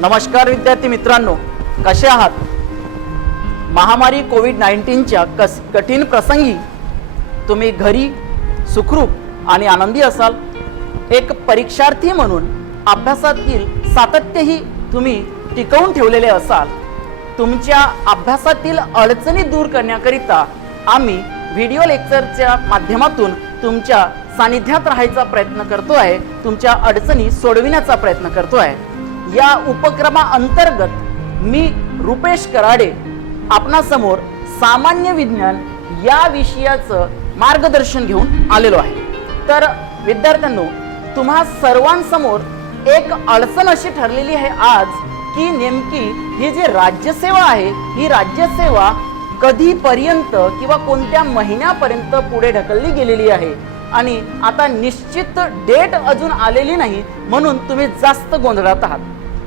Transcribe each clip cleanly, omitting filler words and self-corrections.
नमस्कार विद्यार्थी मित्रांनो, कसे आहात? महामारी कोविड-19च्या कठीण प्रसंगी तुम्ही घरी सुखरूप आणि आनंदी असाल. एक परीक्षार्थी म्हणून अभ्यासातील सातत्यही तुम्ही टिकवून ठेवलेले असाल. तुमच्या अभ्यासातील अडचणी दूर करण्याकरिता आम्ही व्हिडिओ लेक्चरच्या माध्यमातून तुमच्या सानिध्यात राहायचा प्रयत्न करतो आहे, तुमच्या अडचणी सोडविण्याचा प्रयत्न करतो आहे. या उपक्रमाअंतर्गत मी रुपेश कराडे आपणासमोर सामान्य विज्ञान या विषयाचं मार्गदर्शन घेऊन आलेलो आहे. तर विद्यार्थ्यांनो, तुम्हा सर्वांसमोर एक अडचण अशी ठरलेली आहे आज की नेमकी ही जी राज्यसेवा आहे, ही राज्यसेवा कधीपर्यंत किंवा कोणत्या महिन्यापर्यंत पुढे ढकलली गेलेली आहे आणि आता निश्चित डेट अजून आलेली नाही, म्हणून तुम्ही जास्त गोंधळात आहात.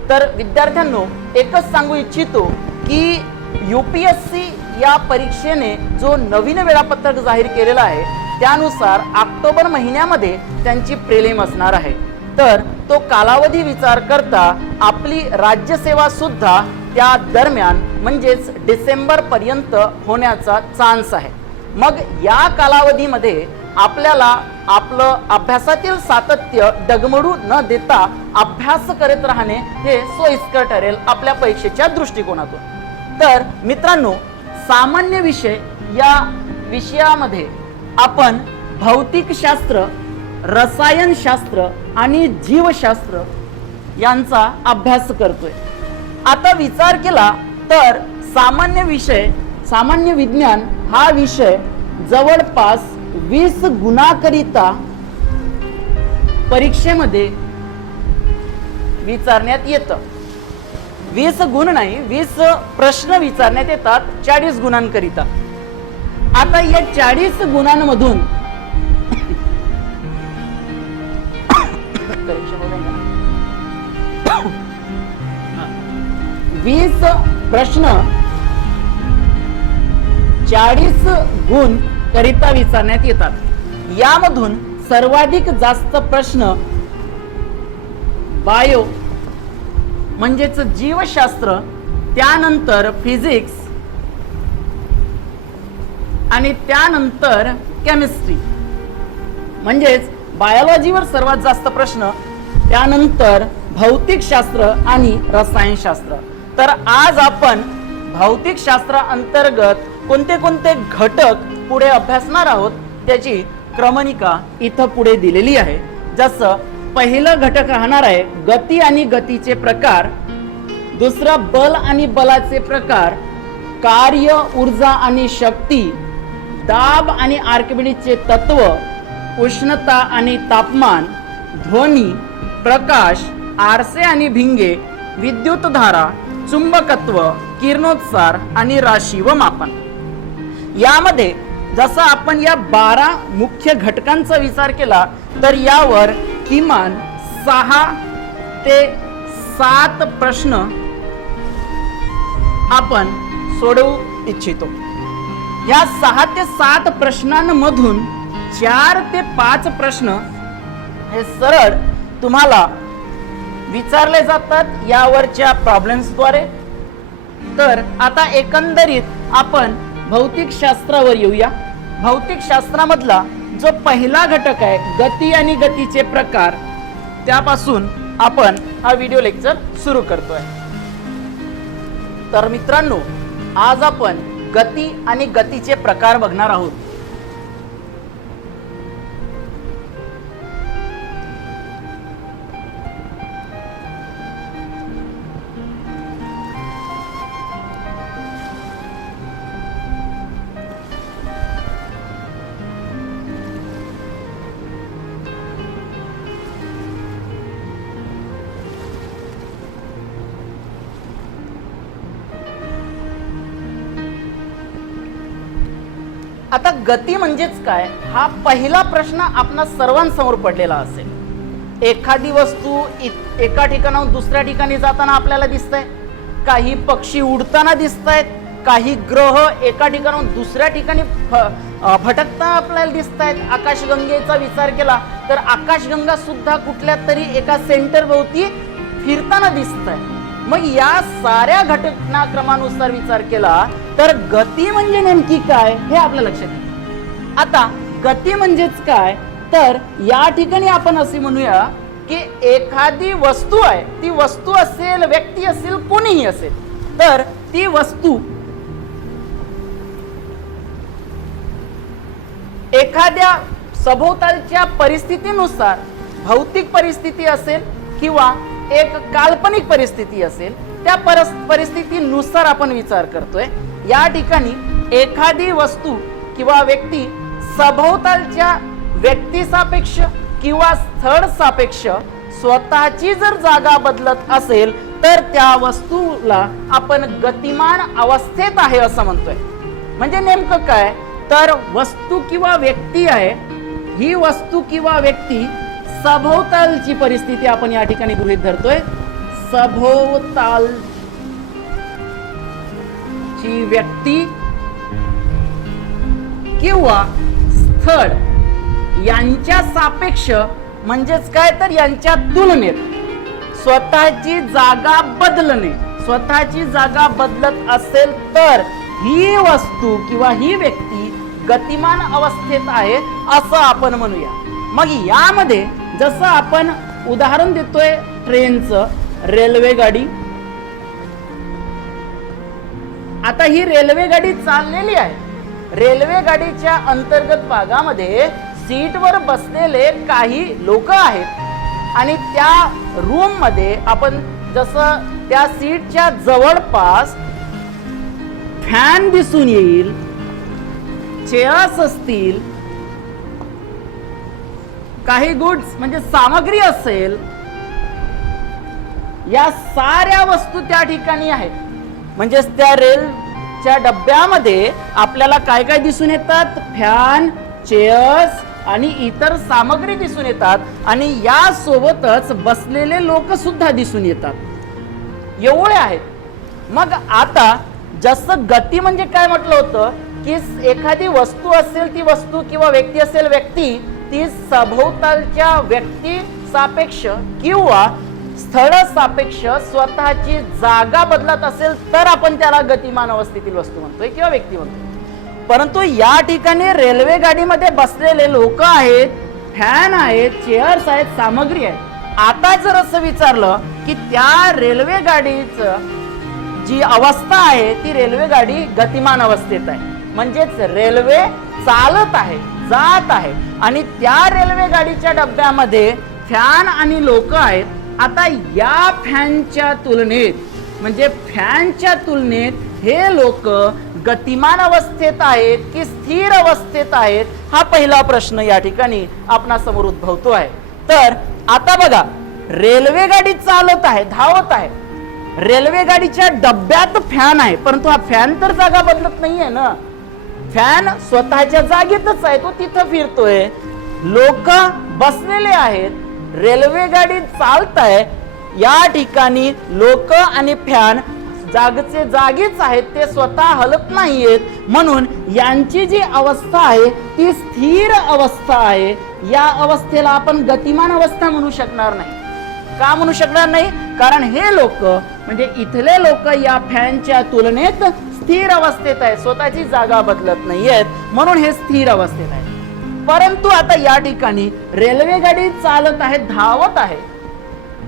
तर विद्यार्थ्यांनो, एकच सांगू इच्छितो की UPSC या परीक्षेने जो नवीन वेळापत्रक जाहीर केलेला आहे त्यानुसार ऑक्टोबर महिन्यामध्ये त्यांची प्रिलिम असणार आहे. तर तो कालावधी विचार करता आपली राज्यसेवा सुद्धा त्या दरम्यान म्हणजेच डिसेंबर पर्यंत होण्याचा चान्स आहे. मग या कालावधीमध्ये आपल्याला आपलं अभ्यासातील सातत्य डगमडू न देता अभ्यास करत राहणे हे सोयीस्कर ठरेल आपल्या परीक्षेच्या दृष्टिकोनातून. तर मित्रांनो, सामान्य विषय या विषयामध्ये आपण भौतिकशास्त्र, रसायनशास्त्र आणि जीवशास्त्र यांचा अभ्यास करतोय. आता विचार केला तर सामान्य विज्ञान हा विषय जवळपास 20 गुणाकरिता परीक्षेमध्ये विचारण्यात येतं. 20 गुण नाही, 20 प्रश्न विचारण्यात येतात 40 गुणांकरिता. आता या 40 गुणांमधून 20 प्रश्न 40 गुण करिता विचारण्यात येतात. यामधून सर्वाधिक जास्त प्रश्न बायो म्हणजेच जीवशास्त्र, त्यानंतर फिजिक्स आणि त्यानंतर केमिस्ट्री म्हणजेच बायोलॉजीवर सर्वात जास्त प्रश्न, त्यानंतर भौतिकशास्त्र आणि रसायनशास्त्र. तर आज आपण भौतिकशास्त्र अंतर्गत कोणते कोणते घटक पुढे अभ्यासणार आहोत त्याची क्रमणिका इथं पुढे दिलेली आहे. जसं पहिलं घटक राहणार आहे गती आणि गतीचे प्रकार, दुसरं बल आणि बलाचे प्रकार, कार्य, ऊर्जा आणि शक्ती, दाब आणि आर्किमिडीजचे तत्व, उष्णता आणि तापमान, ध्वनी, प्रकाश, आरसे आणि भिंगे, विद्युतधारा, चुंबकत्व, किरणोत्सार आणि राशी व मापन. यामध्ये जसं आपण या 12 मुख्य घटकांचा विचार केला तर यावर किमान 6 ते 7 प्रश्न आपण सोडवू इच्छितो. या 6 ते 7 प्रश्नांमधून 4 ते 5 प्रश्न हे सरळ तुम्हाला विचारले जातात यावरच्या प्रॉब्लेम्सद्वारे. तर आता एकंदरीत आपण भौतिकशास्त्रावर येऊया. भौतिकशास्त्रामधला जो पहिला घटक आहे गती आणि गतीचे प्रकार, त्यापासून आपण हा व्हिडिओ लेक्चर सुरू करतोय. तर मित्रांनो, आज आपण गती आणि गतीचे प्रकार बघणार आहोत. आता गती म्हणजेच काय हा पहिला प्रश्न आपणा सर्वांसमोर पडलेला असेल. एखादी वस्तू एका ठिकाणाहून दुसऱ्या ठिकाणी जाताना आपल्याला दिसतंय, काही पक्षी उडताना दिसतायत, काही ग्रह एका ठिकाणाहून दुसऱ्या ठिकाणी भटकताना आपल्याला दिसतायत. आकाशगंगेचा विचार केला तर आकाशगंगा सुद्धा कुठल्या तरी एका सेंटर भोवती फिरताना दिसत आहे. मग या साऱ्या घटनाक्रमानुसार विचार केला तर गती म्हणजे नेमकी काय हे आपल्या लक्षात येईल. आता गती म्हणजेच काय तर या ठिकाणी आपण असे म्हणूया की एखादी वस्तू आहे, ती वस्तू असेल, व्यक्ती असेल, कोणीही असेल, तर ती वस्तू एखाद्या सभोवतालच्या परिस्थितीनुसार, भौतिक परिस्थिती असेल किंवा एक काल्पनिक परिस्थिती असेल, त्या परिस्थितीनुसार आपण विचार करतोय. या ठिकाणी एखादी वस्तू किंवा व्यक्ती सभोवतालच्या व्यक्ती सापेक्ष किंवा स्थळ सापेक्ष स्वतःची जर जागा बदलत असेल तर त्या वस्तूला आपण गतिमान अवस्थेत आहे असं म्हणतोय. म्हणजे नेमकं काय तर वस्तू किंवा व्यक्ती आहे, ही वस्तू किंवा व्यक्ती सभोवतालची परिस्थिती आपण या ठिकाणी गृहीत धरतोय. सभोवतालची व्यक्ती किंवा स्थळ यांच्या सापेक्ष म्हणजेच काय तर यांच्या तुलनेत स्वतःची जागा बदलणे, स्वतःची जागा बदलत असेल तर ही वस्तू किंवा ही व्यक्ती गतिमान अवस्थेत आहे असं आपण म्हणूया. मग यामध्ये जसं आपण उदाहरण देतोय ट्रेनचं, रेल्वे गाडी. आता ही रेल्वे गाडी चाललेली आहे. रेल्वे गाडीच्या अंतर्गत भागामध्ये सीटवर बसलेले काही लोक आहेत आणि त्या रूम मध्ये आपण जसं त्या सीटच्या जवळपास फॅन दिसून येईल, चेअर्स असतील, काही गुड्स म्हणजे सामग्री असेल, या साऱ्या वस्तू त्या ठिकाणी आहेत. म्हणजे त्या रेलच्या डब्यामध्ये आपल्याला काय काय दिसून येतात, फॅन, चेअर्स आणि इतर सामग्री दिसून येतात आणि या सोबतच बसलेले लोक सुद्धा दिसून येतात. एवढे आहेत. मग आता जसं गती म्हणजे काय म्हटलं होतं की एखादी वस्तू असेल, ती वस्तू किंवा व्यक्ती असेल, व्यक्ती ती सभोवतालच्या व्यक्ती सापेक्ष किंवा स्थळ सापेक्ष स्वतःची जागा बदलत असेल तर आपण त्याला गतिमान अवस्थेतील वस्तू म्हणतोय किंवा व्यक्ती म्हणतोय. परंतु या ठिकाणी रेल्वे गाडीमध्ये बसलेले लोक आहेत, फॅन आहेत, चेअर्स आहेत, सामग्री आहे. आता जर असं विचारलं की त्या रेल्वे गाडीचं जी अवस्था आहे ती रेल्वे गाडी गतिमान अवस्थेत आहे, म्हणजेच रेल्वे चालत आहे, जात आहे आणि त्या रेल्वे गाडीच्या डब्यामध्ये फॅन आणि लोक आहेत. आता या फॅनच्या तुलनेत म्हणजे फॅनच्या तुलनेत हे लोक गतिमान अवस्थेत आहेत की स्थिर अवस्थेत आहेत, हा पहिला प्रश्न या ठिकाणी आपणासमोर उद्भवतो आहे. तर आता बघा, रेल्वे गाडी चालत आहे, धावत आहे. रेल्वे गाडीच्या डब्यात फॅन आहे, परंतु हा फॅन तर जागा बदलत नाहीये ना. फॅन स्वतःच्या जागेतच आहे, तो तिथं फिरतोय. लोक बसलेले आहेत, रेल्वे गाडी चालत आहे. या ठिकाणी लोक आणि फॅन जागचे जागीच आहेत, ते स्वतः हलत नाहीयेत. म्हणून यांची जी अवस्था आहे ती स्थिर अवस्था आहे. या अवस्थेला आपण गतिमान अवस्था म्हणू शकणार नाही. का म्हणू शकणार नाही? कारण हे लोक म्हणजे इथले लोक या फॅनच्या तुलनेत स्थिर अवस्थेत आहे, स्वतःची जागा बदलत नाहीयेत, म्हणून हे स्थिर अवस्थेत आहे. परंतु आता या ठिकाणी रेल्वे गाडी चालत आहे, धावत आहे.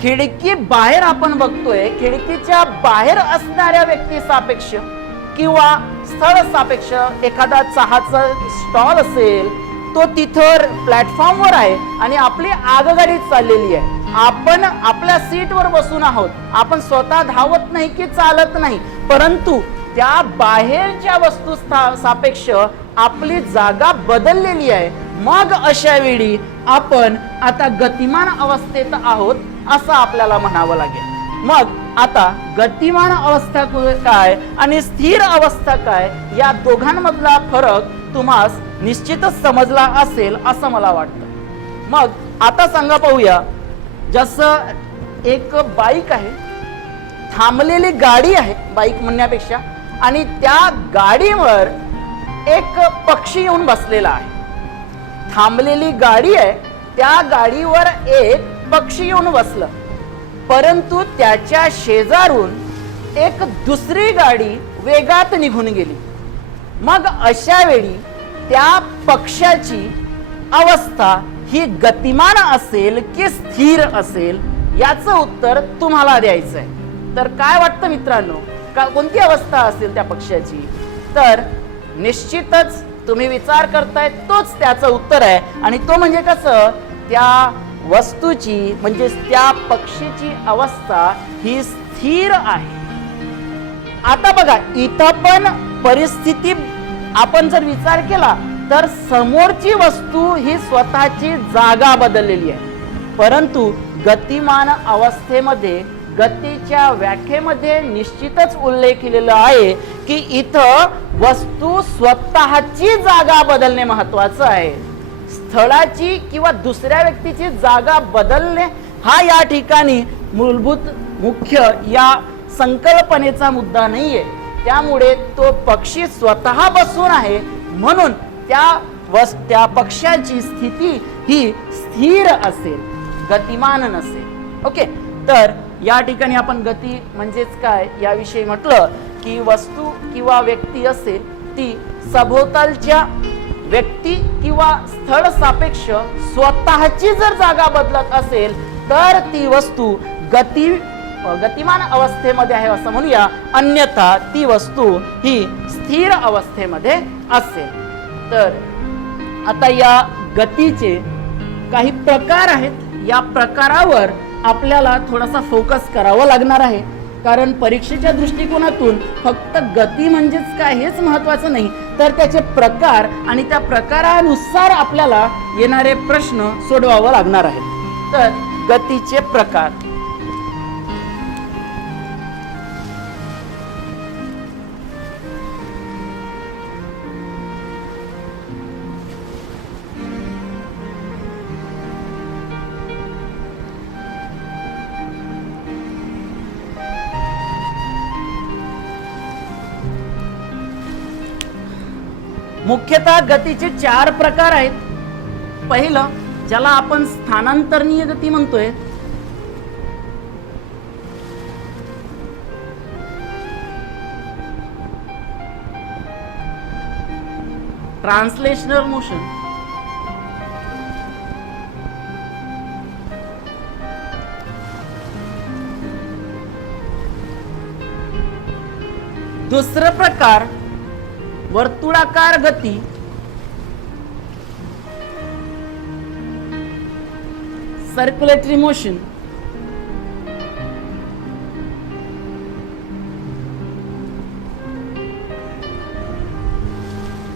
खिडकी बाहेर आपण बघतोय, खिडकीच्या बाहेर असणाऱ्या व्यक्ती सापेक्ष किंवा स्थळ सापेक्ष एखादा चहाचा स्टॉल असेल, तो तिथं प्लॅटफॉर्मवर आहे आणि आपली आगगाडी चाललेली आहे. आपण आपल्या सीटवर बसून आहोत, आपण स्वतः धावत नाही की चालत नाही, परंतु त्या बाहेरच्या वस्तू सापेक्ष आपली जागा बदललेली आहे. मग अशा वेळी आपण आता गतिमान अवस्थेत आहोत असं आपल्याला म्हणावं लागेल. मग आता गतिमान अवस्था काय आणि स्थिर अवस्था काय, या दोघांमधला फरक तुम्हास निश्चितच समजला असेल असं मला वाटतं. मग आता सांगा, पाहूया. जसं एक बाईक आहे, थांबलेली गाडी आहे बाईक म्हणण्यापेक्षा, आणि त्या गाडीवर एक पक्षी येऊन बसलेला आहे. थांबलेली गाडी आहे, त्या गाडीवर एक पक्षी येऊन बसलं. परंतु त्याच्या शेजारून एक दुसरी गाडी वेगात निघून गेली. मग अशा वेळी त्या पक्षाची अवस्था ही गतिमान असेल की स्थिर असेल, याचं उत्तर तुम्हाला द्यायचं आहे. तर काय वाटतं मित्रांनो, कोणती अवस्था असेल त्या पक्षाची? तर निश्चितच तुम्ही विचार करताय तोच त्याचं उत्तर आहे. आणि तो म्हणजे कसं, त्या वस्तूची म्हणजे त्या पक्षीची अवस्था ही स्थिर आहे. आता बघा, इथं पण परिस्थिती आपण जर विचार केला तर समोरची वस्तू ही स्वतःची जागा बदललेली आहे, परंतु गतिमान अवस्थेमध्ये गतीच्या व्याख्येमध्ये निश्चितच उल्लेख केलेला आहे की इथं वस्तू स्वतःची जागा बदलणे महत्वाचं आहे. स्थळाची किंवा दुसऱ्या व्यक्तीची जागा बदलणे हा या ठिकाणी मूलभूत मुख्य या संकल्पनेचा मुद्दा नाहीये. त्यामुळे तो पक्षी स्वतः बसून आहे, म्हणून त्या पक्षाची स्थिती ही स्थिर असेल, गतिमान नसेल. ओके, तर या ठिकाणी आपण गती म्हणजेच काय याविषयी म्हटलं की वस्तू किंवा व्यक्ती असेल ती सभोवतालच्या व्यक्ती किंवा स्थळ सापेक्ष स्वतःची जर जागा बदलत असेल तर ती वस्तू गतिमान अवस्थेमध्ये आहे असं म्हणूया, अन्यथा ती वस्तू ही स्थिर अवस्थेमध्ये असेल. तर आता या गतीचे काही प्रकार आहेत. या प्रकारावर आपल्याला थोडासा फोकस करावा लागणार आहे, कारण परीक्षेच्या दृष्टिकोनातून फक्त गती म्हणजेच काय हेच महत्वाचं नाही, तर त्याचे प्रकार आणि त्या प्रकारानुसार आपल्याला येणारे प्रश्न सोडवावे लागणार आहेत. तर गतीचे प्रकार, मुख्यतः गतीचे 4 प्रकार आहेत. पहिलं, ज्याला आपण स्थानांतरणीय गती म्हणतोय, ट्रान्सलेशनल मोशन. दुसरं प्रकार वर्तुळाकार गती, सर्क्युलेटरी मोशन.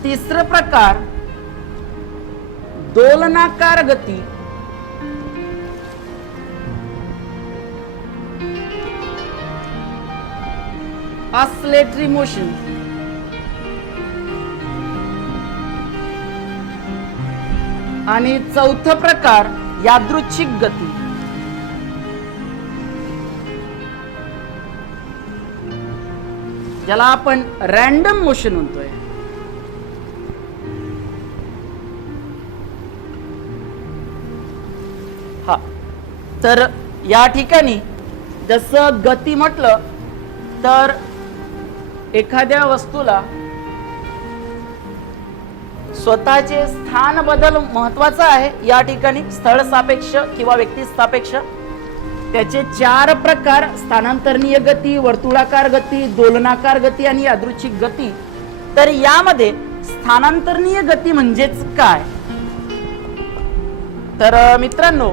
तिसरं प्रकार दोलनाकार गती, ऑसिलेटरी मोशन. आणि चौथं प्रकार यादृच्छिक गती. ज्याला आपण रॅन्डम मोशन म्हणतोय. हा, तर या ठिकाणी जसं गती म्हटलं तर एखाद्या वस्तूला स्वतःचे स्थान बदल महत्वाचा आहे. या ठिकाणी स्थळ सापेक्ष किंवा व्यक्ती सापेक्ष त्याचे 4 प्रकार, स्थानांतरणीय गती, वर्तुळाकार गती, दोलनाकार गती आणि यादृच्छिक गती. तर यामध्ये स्थानांतरणीय गती म्हणजेच काय? तर मित्रांनो,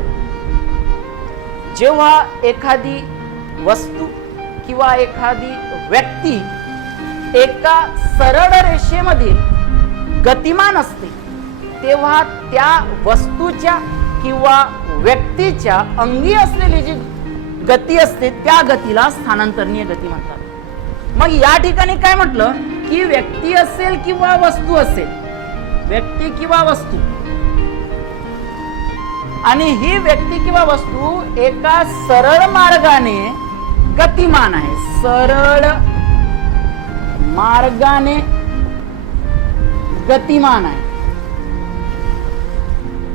जेव्हा एखादी वस्तू किंवा एखादी व्यक्ती एका सरळ रेषेमधील गतिमान असते, तेव्हा त्या वस्तूच्या किंवा व्यक्तीच्या अंगी असलेली जी गती असते त्या गतीला स्थानांतरणीय गती म्हणतात. मग या ठिकाणी काय म्हटलं की व्यक्ती असेल किंवा वस्तू असेल, व्यक्ती किंवा वस्तू, आणि ही व्यक्ती किंवा वस्तू एका सरळ मार्गाने गतिमान आहे, सरळ मार्गाने गतिमान आहे.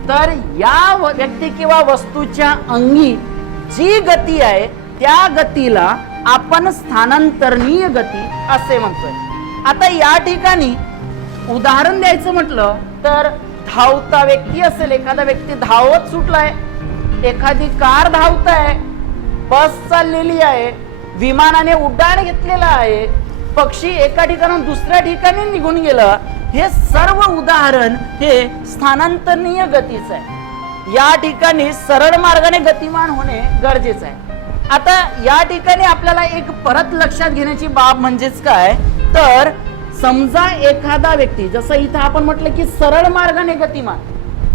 तर या व्यक्ती किंवा वस्तूच्या अंगी जी गती आहे त्या गतीला आपण स्थानांतरणीय गती असे म्हणतोय. आता या ठिकाणी उदाहरण द्यायचं म्हटलं तर धावता व्यक्ती असेल, एखादा व्यक्ती धावत सुटलाय, एखादी कार धावत आहे, बस चाललेली आहे, विमानाने उड्डाण घेतलेलं आहे, पक्षी एका ठिकाणाहून दुसऱ्या ठिकाणी निघून गेलं, हे सर्व उदाहरण हे स्थानांतरणीय गतीचं आहे. या ठिकाणी सरळ मार्गाने गतिमान होणे गरजेचं आहे. आता या ठिकाणी आपल्याला एक परत लक्षात घेण्याची बाब म्हणजेच काय, तर समजा एखादा व्यक्ती, जसं इथं आपण म्हटलं की सरळ मार्गाने गतिमान,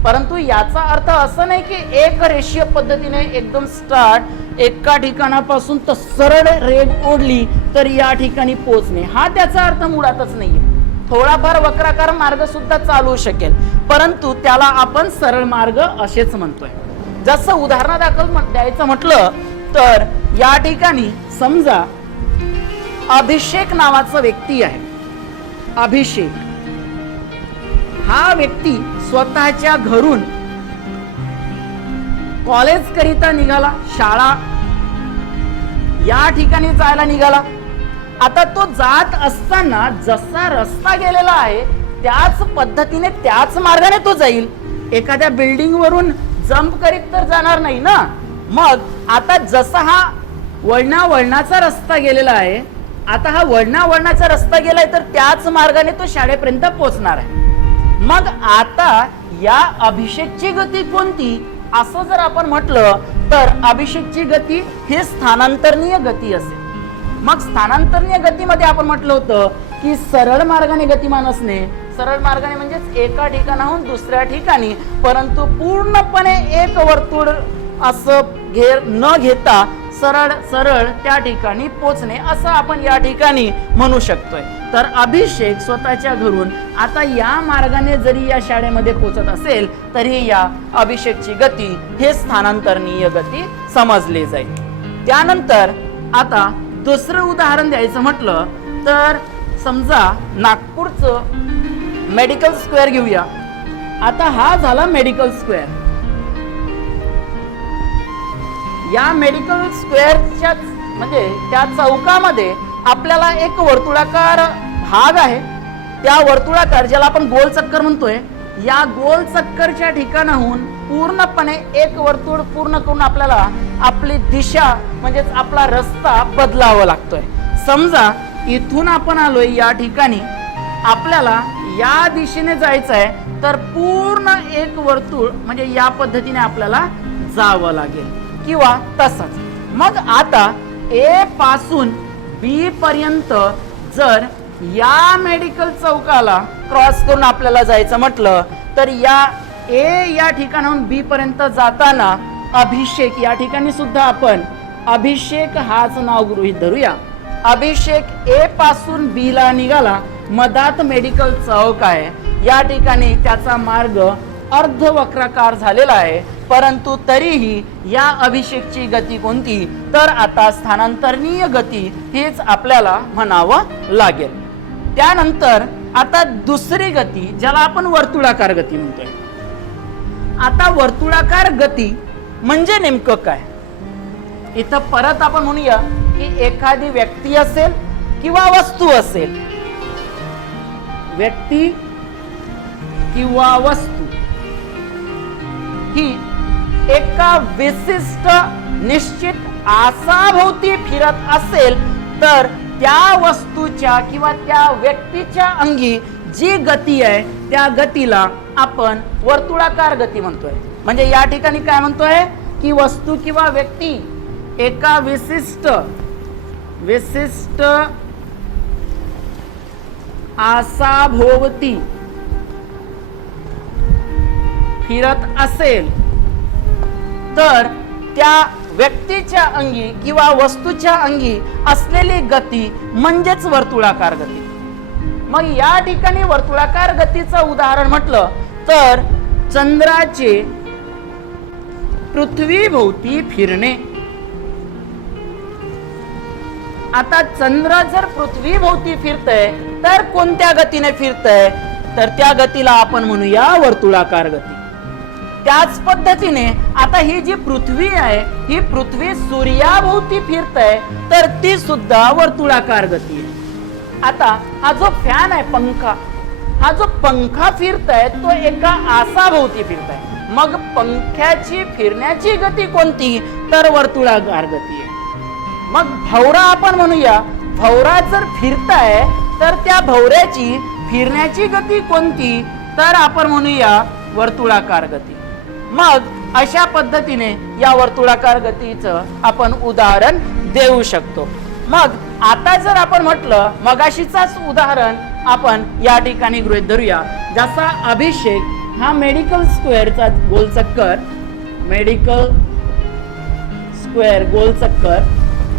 परंतु याचा अर्थ असं नाही की एक रेषीय पद्धतीने एकदम स्टार्ट एका ठिकाणापासून तर सरळ रेघ ओढली तर या ठिकाणी पोहोचणे, हा त्याचा अर्थ मुळातच नाहीये. थोडाफार वक्राकार मार्ग सुद्धा चालू शकेल, परंतु त्याला आपण सरळ मार्ग असेच म्हणतोय. जसं उदाहरणादाखल द्यायचं म्हटलं तर या ठिकाणी समजा अभिषेक नावाचा व्यक्ती आहे. अभिषेक हा व्यक्ती स्वतःच्या घरून कॉलेज करिता निघाला, शाळा या ठिकाणी जायला निघाला. आता तो जात असताना जसा रस्ता गेलेला आहे त्याच पद्धतीने त्याच मार्गाने तो जाईल. एखाद्या बिल्डिंग वरून जंप करीत तर जाणार नाही ना. मग आता जसा हा वळणाचा रस्ता गेलेला आहे, आता हा वळणाचा रस्ता गेलाय तर त्याच मार्गाने तो शाळेपर्यंत पोहोचणार आहे. मग आता या अभिषेकची गती कोणती असं जर आपण म्हटलं तर अभिषेकची गती हे स्थानांतरणीय गती असेल. मग स्थानांतरणीय गतीमध्ये आपण म्हटलं होतं की सरळ मार्गाने गतिमान असणे, सरळ मार्गाने म्हणजेच एका ठिकाणाहून दुसऱ्या ठिकाणी, परंतु पूर्णपणे एक वर्तुळ असं न घेता सरळ सरळ त्या ठिकाणी पोचणे असं आपण या ठिकाणी म्हणू शकतोय. तर अभिषेक स्वतःच्या घरून आता या मार्गाने जरी या शाळेमध्ये पोचत असेल तरी या अभिषेकची गती हे स्थानांतरणीय गती समजली जाईल. त्यानंतर आता दुसरं उदाहरण द्यायचं म्हटलं तर समजा नागपूरचं मेडिकल स्क्वेअर घेऊया. आता हा झाला मेडिकल स्क्वेअर. या मेडिकल स्क्वेअरच्या म्हणजे त्या चौकामध्ये आपल्याला एक वर्तुळाकार भाग आहे. त्या वर्तुळाकार ज्याला आपण गोल चक्कर म्हणतोय, या गोल चक्करच्या ठिकाणाहून पूर्णपणे एक वर्तुळ पूर्ण करून आपल्याला आपली दिशा म्हणजेच आपला रस्ता बदलावा लागतोय. समजा इथून आपण आलोय, या ठिकाणी आपल्याला या दिशेने जायचं आहे तर पूर्ण एक वर्तुळ म्हणजे या पद्धतीने आपल्याला जावं लागेल किंवा तसंच. मग आता ए पासून बी पर्यंत जर या मेडिकल चौकाला क्रॉस करून आपल्याला जायचं म्हटलं तर या ए या ठिकाणाहून बी पर्यंत जाताना अभिषेक, या ठिकाणी सुद्धा आपण अभिषेक हाच नाव गृहीत धरूया. अभिषेक ए पासून बी ला निघाला, मधात मेडिकल चौक आहे, या ठिकाणी त्याचा मार्ग अर्धवक्राकार झालेला आहे, परंतु तरीही या अभिषेकची गती कोणती तर आता स्थानांतरणीय गती हेच आपल्याला म्हणावं लागेल. त्यानंतर आता दुसरी गती ज्याला आपण वर्तुळाकार गती म्हणतोय. आता वर्तुळाकार गती म्हणजे नेमकं काय, इथं परत आपण म्हणूया की एखादी व्यक्ती असेल किंवा वस्तू असेल, व्यक्ती किंवा वस्तू ही एका विशिष्ट निश्चित आसाभोवती फिरत असेल तर त्या वस्तूच्या किंवा त्या व्यक्तीच्या अंगी जी गती आहे त्या गतीला आपण वर्तुळाकार गती म्हणतोय. म्हणजे या ठिकाणी काय म्हणतोय की वस्तू किंवा व्यक्ती एका विशिष्ट आसाभोवती फिरत असेल तर त्या व्यक्तीच्या अंगी किंवा वस्तूच्या अंगी असलेली गती म्हणजेच वर्तुळाकार गती. मग या ठिकाणी वर्तुळाकार गतीचं उदाहरण म्हटलं तर चंद्राचे पृथ्वीभोवती फिरणे. आता चंद्र जर पृथ्वीभोवती फिरतय तर कोणत्या गतीने फिरतय तर त्या गतीला आपण म्हणूया वर्तुळाकार गती. त्याच पद्धतीने आता ही जी पृथ्वी आहे, ही पृथ्वी सूर्याभोवती फिरत आहे, तर ती सुद्धा वर्तुळाकार गती आहे. आता हा जो फॅन आहे, पंखा, हा जो पंखा फिरताय तो एका आसाभोवती फिरताय. मग पंख्याची फिरण्याची गती कोणती? तर वर्तुळाकार गती आहे. मग भवरा आपण म्हणूया, भवरा जर फिरताय तर त्या भवऱ्याची फिरण्याची गती कोणती? तर आपण म्हणूया वर्तुळाकार गती. मग अशा पद्धतीने या वर्तुळाकार गतीचं आपण उदाहरण देऊ शकतो. मग आता जर आपण म्हटलं, मगाशीचाच उदाहरण आपण या ठिकाणी गृहीत धरूया. जसा अभिषेक हा मेडिकल स्क्वेअरचा गोलचक्कर, मेडिकल स्क्वेअर गोलचक्कर,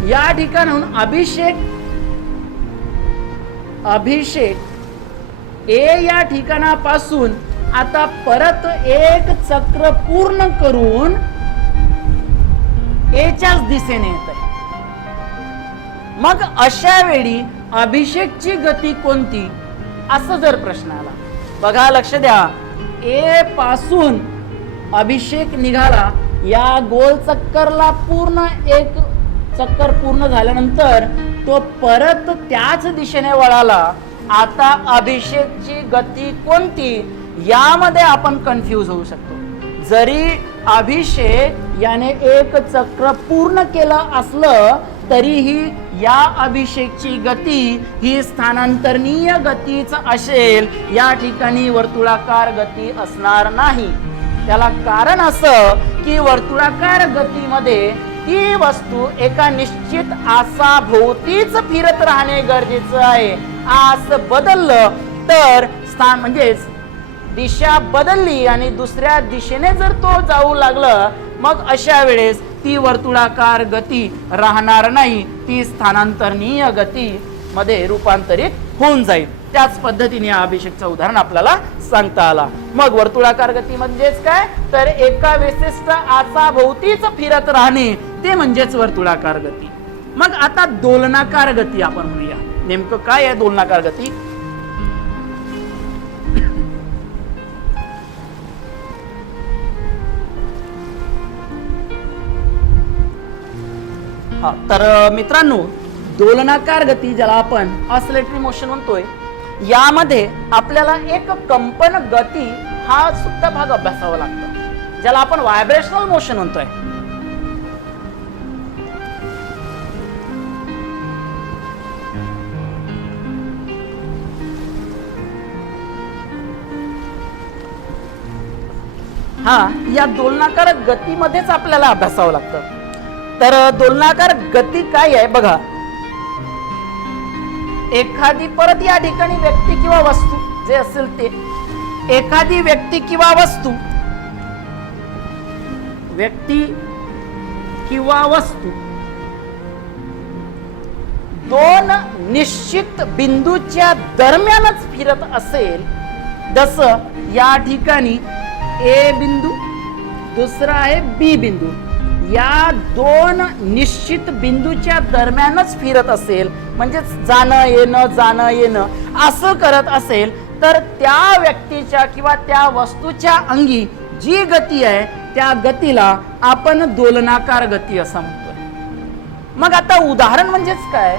या ठिकाणाहून अभिषेक ए या ठिकाणापासून आता परत एक चक्र पूर्ण करून एच्याच दिशेने येत आहे. मग अशा वेळी अभिषेकची गती कोणती, असं जर प्रश्न आला, बघा लक्ष द्या, ए पासून अभिषेक निघाला, या गोल चक्करला पूर्ण एक चक्कर पूर्ण झाल्यानंतर तो परत त्याच दिशेने वळाला. आता अभिषेकची गती कोणती, यामध्ये आपण कन्फ्यूज होऊ शकतो. जरी अभिषेक याने एक चक्र पूर्ण केलं असलं तरीही या अभिषेकची गती ही स्थानांतरणीय गतीच असेल, या ठिकाणी वर्तुळाकार गती असणार नाही. त्याला कारण असं की वर्तुळाकार गतीमध्ये ती वस्तू एका निश्चित आसाभोवतीच फिरत राहणे गरजेचं आहे. आस बदललं तर स्थान म्हणजेच दिशा बदलली आणि दुसऱ्या दिशेने जर तो जाऊ लागलं, मग अशा वेळेस ती वर्तुळाकार गती राहणार नाही, ती स्थानांतरणीय गती मध्ये रूपांतरित होऊन जाईल. त्याच पद्धतीने या अभिषेकचं उदाहरण आपल्याला सांगता आला. मग वर्तुळाकार गती म्हणजेच काय, तर एका विशिष्ट आसाभोवतीच फिरत राहणे, ते म्हणजेच वर्तुळाकार गती. मग आता दोलनाकार गती आपण म्हणूया. नेमकं काय आहे दोलनाकार गती? तर मित्रांनो, दोलनाकार गती ज्याला आपण ऑसिलेटरी मोशन म्हणतोय, यामध्ये आपल्याला एक कंपन गती हा सुद्धा भाग अभ्यासावा लागतो, ज्याला आपण व्हायब्रेशनल मोशन म्हणतोय. हा या दोलनाकार गतीमध्येच आपल्याला अभ्यासावं लागतं. तर दोलनाकार गती काय आहे बघा. एखादी, परत या ठिकाणी व्यक्ती किंवा वस्तू जे असेल ते, एखादी व्यक्ती किंवा वस्तू, व्यक्ती किंवा वस्तू दोन निश्चित बिंदूच्या दरम्यानच फिरत असेल, जसं या ठिकाणी ए बिंदू, दुसरा आहे बी बिंदू, या दोन निश्चित बिंदूच्या दरम्यानच फिरत असेल, म्हणजे जाणं येणं असं करत असेल, तर त्या व्यक्तीच्या किंवा त्या वस्तूच्या अंगी जी गती आहे त्या गतीला आपण दोलनाकार गती असं म्हणतोय. मग आता उदाहरण म्हणजेच काय,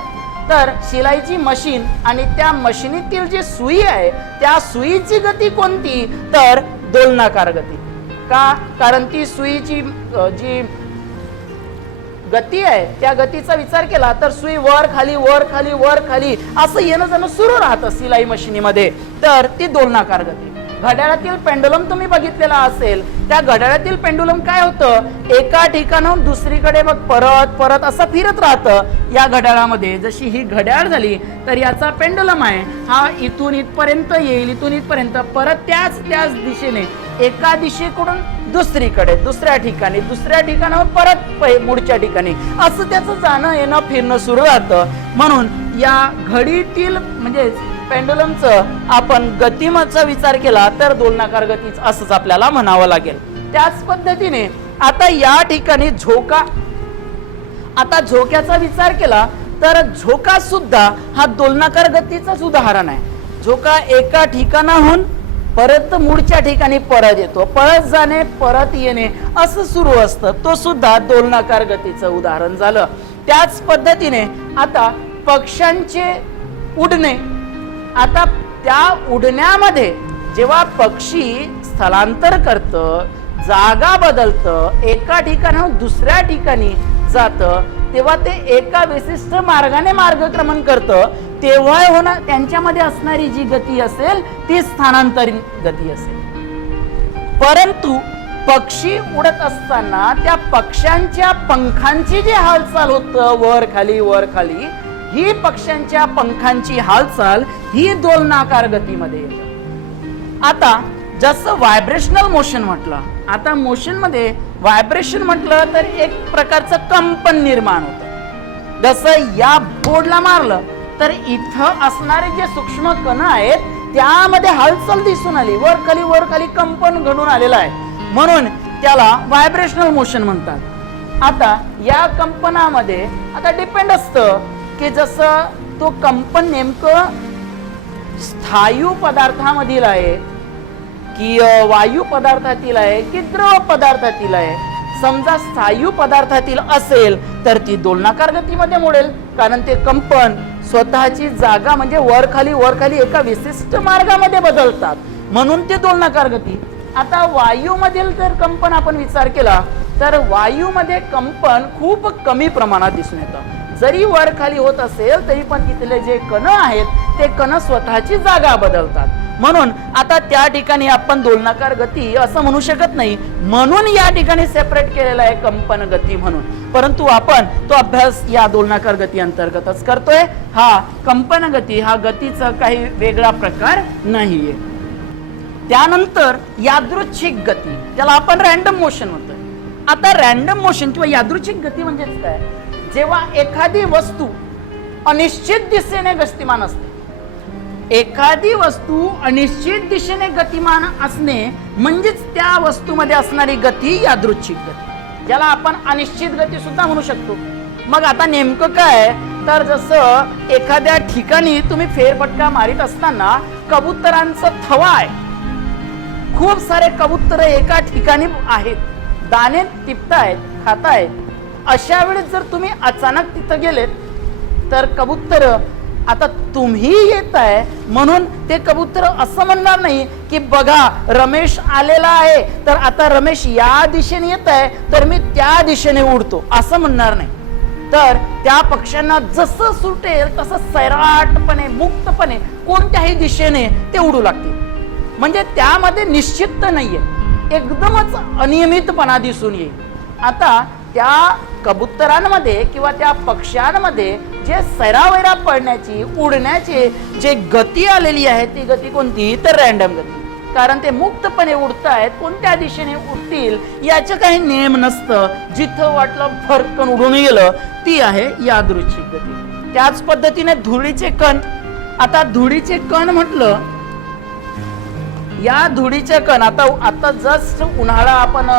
तर शिलाईची मशीन आणि त्या मशीनीतील जी सुई आहे त्या सुईची गती कोणती, तर दोलनाकार गती. का, कारण ती सुईची जी गती आहे त्या गतीचा विचार केला तर सुई वर खाली वर खाली वर खाली असं येणं जाणं सुरू राहतं सिलाई मशिनीमध्ये, तर ती दोलनाकार गती. घड्याळातील पेंडुलम तुम्ही बघितलेला असेल, त्या घड्याळातील पेंडुलम काय होतं, एका ठिकाणाहून दुसरीकडे मग परत परत असं फिरत राहतं. या घड्याळामध्ये जशी ही घड्याळ झाली तर याचा पेंडुलम आहे हा इथून इथपर्यंत येईल, इथून इथपर्यंत, परत त्याच दिशेने एका दिशेकडून दुसरीकडे, दुसऱ्या ठिकाणावर परत पुढच्या ठिकाणी, असं त्याचं जाणं येणं फिरणं सुरू राहतं. म्हणून या घडीतील म्हणजे पेंडुलमचं आपण गतिमाचा विचार केला तर दोलनाकार गतीच असंच आपल्याला म्हणावं लागेल. त्याच पद्धतीने आता या ठिकाणी झोका, आता झोक्याचा विचार केला तर झोका सुद्धा हा दोलनाकार गतीचंच उदाहरण आहे. झोका एका ठिकाणाहून परत मूळच्या ठिकाणी परत येतो, पळत जाणे परत येणे असं सुरू असतं. तो सुद्धा दोलनाकार गतीचं उदाहरण झालं. त्याच पद्धतीने आता पक्ष्यांचे उडणे, आता त्या उडण्यामध्ये जेव्हा पक्षी स्थलांतर करतं, जागा बदलतं, एका ठिकाणाहून दुसऱ्या ठिकाणी जातं, तेव्हा ते एका विशिष्ट मार्गाने मार्गक्रमण करतं, तेव्हा होणार त्यांच्यामध्ये असणारी जी गती असेल ती स्थानांतरित गती असेल. परंतु पक्षी उडत असताना त्या पक्ष्यांच्या पंखांची जी हालचाल होतं वर खाली वर खाली, ही पक्ष्यांच्या पंखांची हालचाल ही दोलनाकार गतीमध्ये येते. आता जसं व्हायब्रेशनल मोशन म्हटलं, आता मोशन मध्ये व्हायब्रेशन म्हटलं तर एक प्रकारचं कंपन निर्माण होतं. जसं या बोर्डला मारलं तर इथं असणारे जे सूक्ष्म कण आहेत त्यामध्ये हालचाल दिसून आली, वर खाली कंपन घडून आलेलं आहे, म्हणून त्याला व्हायब्रेशनल मोशन म्हणतात. आता या कंपनामध्ये आता डिपेंड असतं की जसं तो कंपन नेमकं स्थायू पदार्थामधील आहे की वायू पदार्थातील आहे की द्रव पदार्थातील आहे. समजा स्थायू पदार्थातील असेल तर ती दोलनाकार गतीमध्ये मोडेल, कारण ते कंपन स्वतःची जागा म्हणजे वर खाली एका विशिष्ट मार्गामध्ये बदलतात, म्हणून ते दोलनाकार गती. आता वायूमधील जर कंपन आपण विचार केला तर वायूमध्ये कंपन खूप कमी प्रमाणात दिसून येतं. जरी वर खाली होत असेल तरी पण तिथले जे कण आहेत ते कण स्वतःची जागा बदलतात, म्हणून आता त्या ठिकाणी आपण दोलनाकार गती असं म्हणू शकत नाही, म्हणून या ठिकाणी सेपरेट केलेला आहे कंपन गती म्हणून. परंतु आपण तो अभ्यास या दोलनाकार गती अंतर्गतच करतोय. हा कंपन गती हा गतीचा काही वेगळा प्रकार नाहीये. त्यानंतर यादृच्छिक गती, त्याला आपण रॅन्डम मोशन म्हणतोय. आता रॅन्डम मोशन किंवा यादृच्छिक गती म्हणजेच काय, जेव्हा एखादी वस्तू अनिश्चित दिशेने गतिमान असते, एखादी वस्तू अनिश्चित दिशेने गतिमान असणे म्हणजेच त्या वस्तूमध्ये असणारी गती यादृच्छिक गती, ज्याला आपण अनिश्चित गती सुद्धा म्हणू शकतो. मग आता नेमकं काय तर जसं एखाद्या ठिकाणी तुम्ही फेरफटका मारित असताना कबुतरांचा थवा आहे, खूप सारे कबूतर एका ठिकाणी आहेत, दाणे टिपतायत खातायत. अशा वेळेस जर तुम्ही अचानक तिथं गेलेत तर कबूतर, आता तुम्ही येत आहे म्हणून ते कबूतर असं म्हणणार नाही की बघा रमेश आलेला आहे तर आता रमेश या दिशेने येत आहे तर मी त्या दिशेने उडतो असं म्हणणार नाही. तर त्या पक्ष्यांना जसं सुटेल तसं सैराटपणे मुक्तपणे कोणत्याही दिशेने ते उडू लागतील, म्हणजे त्यामध्ये निश्चितता नाहीये, एकदमच अनियमितपणा दिसून येईल. आता त्या कबुतरांमध्ये किंवा त्या पक्ष्यांमध्ये जे सैरावैरा पडण्याची उडण्याची जे गती आलेली आहे ती गती कोणती तर रॅन्डम गती, कारण ते मुक्तपणे उडतायत, कोणत्या दिशेने उडतील याचं काही नियम नसतं, जिथं वाटलं फरकन उडून गेलं ती आहे यादृच्छिक गती. त्याच पद्धतीने धुळीचे कण, आता धुळीचे कण म्हटलं, या धुळीचे कण आता जस्ट उन्हाळा आपण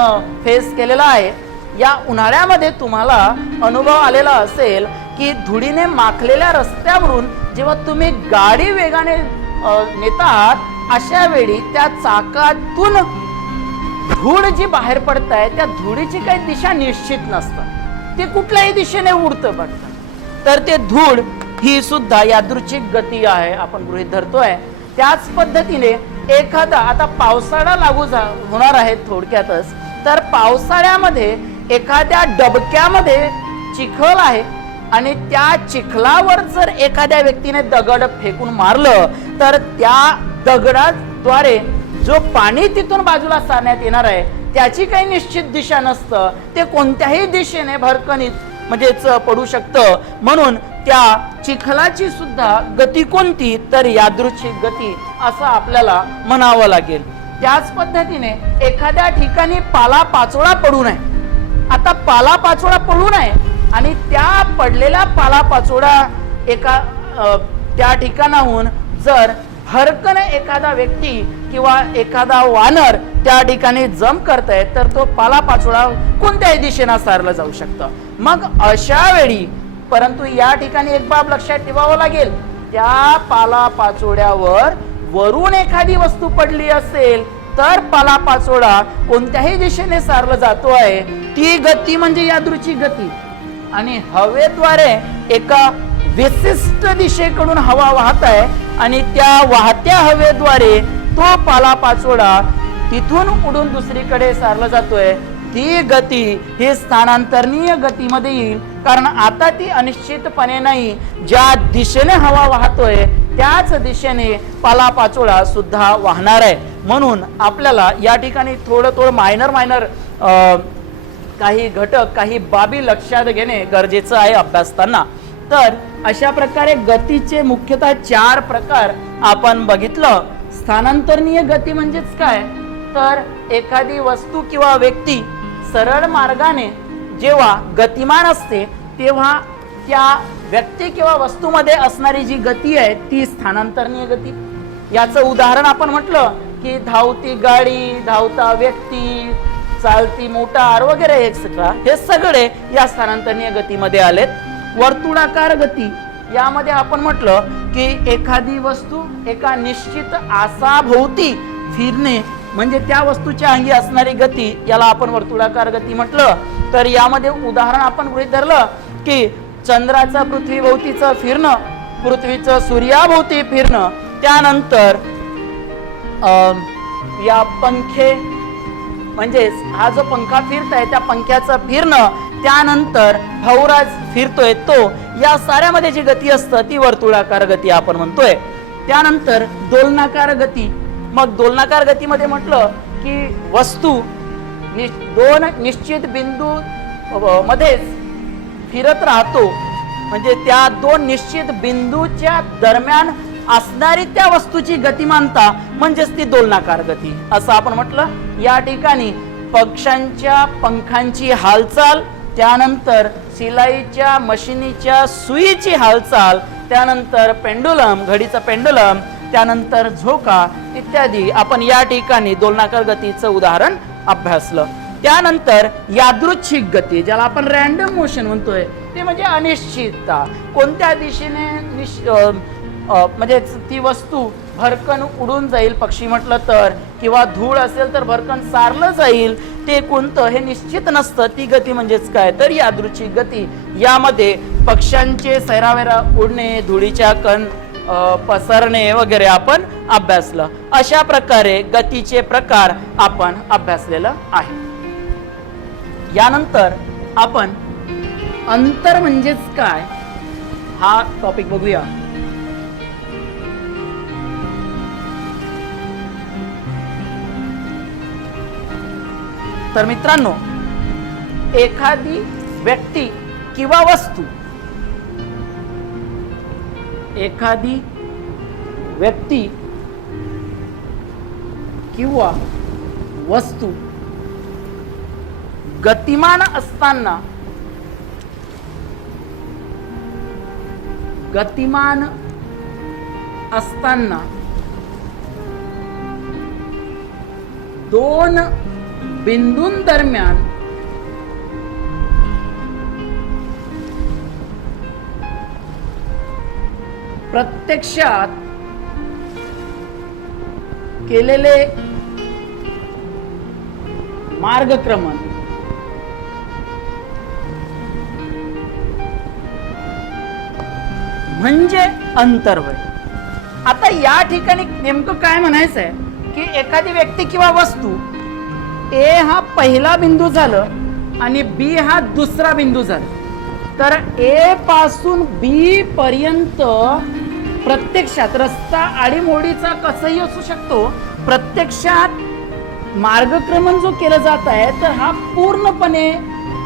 फेस केलेला आहे, या उन्हाळ्यामध्ये तुम्हाला अनुभव आलेला असेल की धुळीने माखलेल्या रस्त्यावरून जेव्हा तुम्ही गाडी वेगाने नेत आहात अशा वेळी त्या चाकातून धूळ जी बाहेर पडत आहे त्या धुळीची काही दिशा निश्चित नसतं, ते कुठल्याही दिशेने उडतं पडतं, तर ते धूळ ही सुद्धा यादृच्छिक गती आहे आपण गृहीत धरतोय. त्याच पद्धतीने एखादा आता पावसाळा लागू होणार आहे थोडक्यातच, तर पावसाळ्यामध्ये एखाद्या डबक्यामध्ये चिखल आहे आणि त्या चिखलावर जर एखाद्या व्यक्तीने दगड फेकून मारलं तर त्या दगडाद्वारे जो पाणी तिथून बाजूला सारण्यात येणार आहे त्याची काही निश्चित दिशा नसतं, ते कोणत्याही दिशेने भरकनीत म्हणजेच पडू शकतं, म्हणून त्या चिखलाची सुद्धा गती कोणती तर यादृच्छिक गती असं आपल्याला म्हणावं लागेल. त्याच पद्धतीने एखाद्या ठिकाणी पाला पाचोळा पडू नये, आता पाला पाचोळा पडू नये आणि त्या पडलेल्या पाला पाचोळा त्या ठिकाणाहून जर भरकन एखादा व्यक्ती किंवा एखादा वानर त्या ठिकाणी जंप करताय तर तो पाला पाचोळा कोणत्याही दिशेने सारलं जाऊ शकतं. मग अशा वेळी परंतु या ठिकाणी एक बाब लक्षात ठेवावं लागेल, त्या पाला पाचोळ्यावर वरून एखादी वस्तू पडली असेल तर पालापाचोळा कोणत्याही दिशेने सारला जातो आहे, ती गती म्हणजे यादृच्छिक गती. आणि हवेद्वारे एका विशिष्ट दिशेकडून हवा वाहत आहे आणि त्या वाहत्या हवेद्वारे तो पालापाचोळा तिथून उडून दुसरीकडे सारला जातोय, ती गती ही स्थानांतरणीय गतीमध्ये येईल. कारण आता ती अनिश्चितपणे नाही, ज्या दिशेने हवा वाहतोय त्याच दिशेने पालापाचोळा सुद्धा वाहणार आहे. म्हणून आपल्याला या ठिकाणी थोडं मायनर काही घटक, काही बाबी लक्षात घेणे गरजेचं आहे अभ्यासताना. तर अशा प्रकारे गतीचे मुख्यतः 4 प्रकार आपण बघितलं. स्थानांतरणीय गती म्हणजेच काय, तर एखादी वस्तू किंवा व्यक्ती सरळ मार्गाने जेव्हा गतिमान असते तेव्हा त्या व्यक्ती किंवा वस्तूमध्ये असणारी जी गती आहे ती स्थानांतरणीय गती. याचं उदाहरण आपण म्हटलं की धावती गाडी, धावता व्यक्ती, चालती मोटार वगैरे एक्सेट्रा, हे सगळे या स्थानांतरणीय गतीमध्ये आलेत. वर्तुळाकार गती यामध्ये आपण म्हटलं की एखादी वस्तू एका निश्चित आसाभोवती फिरणे म्हणजे त्या वस्तूच्या अंगी असणारी गती, याला आपण वर्तुळाकार गती म्हटलं. तर यामध्ये उदाहरण आपण गृहीत धरलं की चंद्राचं पृथ्वीभोवतीचं फिरणं, पृथ्वीचं सूर्याभोवती फिरणं, त्यानंतर या पंखे म्हणजे हा जो पंखा फिरताय त्या पंख्याचं फिरणं, त्यानंतर भवराज फिरतोय तो, या साऱ्यामध्ये जी गती असतं ती वर्तुळाकार गती आपण म्हणतोय. त्यानंतर दोलनाकार गती. मग दोलनाकार गतीमध्ये म्हटलं की वस्तू 2 निश्चित बिंदू मध्येच फिरत राहतो, म्हणजे त्या 2 निश्चित बिंदूच्या दरम्यान असणारी त्या वस्तूची गतिमानता म्हणजेच ती दोलनाकार गती असं आपण म्हटलं. या ठिकाणी पक्ष्यांच्या पंखांची हालचाल, त्यानंतर शिलाईच्या मशिनीच्या सुईची हालचाल, त्यानंतर पेंडुलम, घडीचा पेंडुलम, त्यानंतर झोका इत्यादी आपण या ठिकाणी दोलनाकार गतीचं उदाहरण अभ्यासलं. त्यानंतर यादृच्छिक गती, ज्याला आपण रॅन्डम मोशन म्हणतोय, ते म्हणजे अनिश्चितता. कोणत्या दिशेने म्हणजे ती वस्तू भरकन उडून जाईल, पक्षी म्हटलं तर, किंवा धूळ असेल तर भरकन सारलं जाईल, ते कोणतं हे निश्चित नसतं. ती गती म्हणजेच काय, तर यादृच्छिक गती. यामध्ये पक्ष्यांचे सैरावैरा उडणे, धुळीच्या कण पसरणे वगैरे आपण अभ्यासलं. अशा प्रकारे गतीचे प्रकार आपण अभ्यासलेलं आहे. यानंतर आपण अंतर म्हणजेच काय हा टॉपिक बघूया. तर मित्रांनो, एखादी व्यक्ती किंवा वस्तू, एखादी व्यक्ती किंवा वस्तू गतिमान असताना दोन बिंदूंदरम्यान प्रत्यक्षात केलेले मार्गक्रमण म्हणजे अंतर होय. आता या ठिकाणी नेमकं काय म्हणायचं आहे की एखादी व्यक्ती किंवा वस्तू, ए हा पहिला बिंदू झालं आणि बी हा दुसरा बिंदू झाला, तर ए पासून बी पर्यंत प्रत्यक्षात रस्ता आडीमोडीचा कसंही असू शकतो, प्रत्यक्षात मार्गक्रमण जो केला जात आहे तर हा पूर्णपणे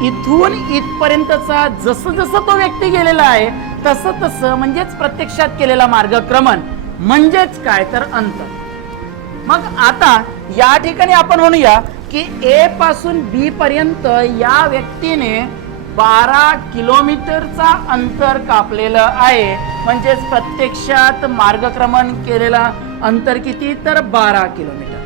इथून इथपर्यंतचा जसं जसं तो व्यक्ती गेलेला आहे तसं तसं म्हणजेच प्रत्यक्षात केलेला मार्गक्रमण म्हणजेच काय तर अंतर. मग आता या ठिकाणी आपण म्हणूया की ए पासून बी पर्यंत या व्यक्तीने 12 किलोमीटरचा अंतर कापलेलं आहे, म्हणजेच प्रत्यक्षात मार्गक्रमण केलेला अंतर किती तर 12 किलोमीटर.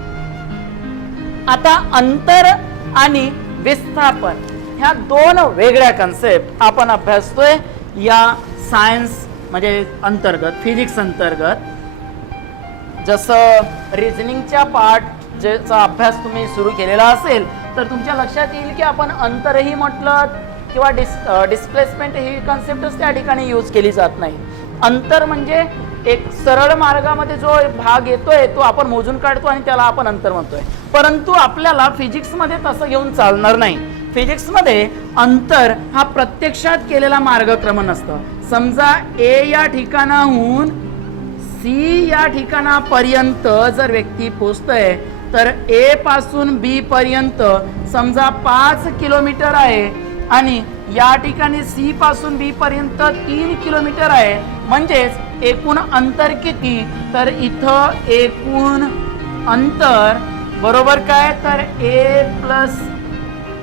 आता अंतर आणि विस्थापन ह्या 2 वेगळ्या कन्सेप्ट आपण अभ्यासतोय या सायन्स म्हणजे अंतर्गत, फिजिक्स अंतर्गत. जसं रिझनिंगच्या पार्टचा अभ्यास तुम्ही सुरू केलेला असेल तर तुमच्या लक्षात येईल की आपण अंतरही म्हटलं किंवा डिस्प्लेसमेंट ही कन्सेप्टच त्या ठिकाणी यूज केली जात नाही. अंतर म्हणजे एक सरळ मार्गामध्ये जो भाग येतोय तो आपण मोजून काढतो आणि त्याला आपण अंतर म्हणतोय. परंतु आपल्याला फिजिक्समध्ये तसं घेऊन चालणार नाही. फिजिक्समध्ये अंतर हा प्रत्यक्षात केलेला मार्गक्रमण नसतं. समजा ए या ठिकाणाहून सी या ठिकाणापर्यंत जर व्यक्ती पोहोचतोय तर ए पासून बी पर्यंत समजा 5 किलोमीटर आहे आणि या ठिकाणी सी पासून बी पर्यंत 3 किलोमीटर आहे. म्हणजेच एकूण अंतर किती, तर इथं एकूण अंतर बरोबर काय, तर A plus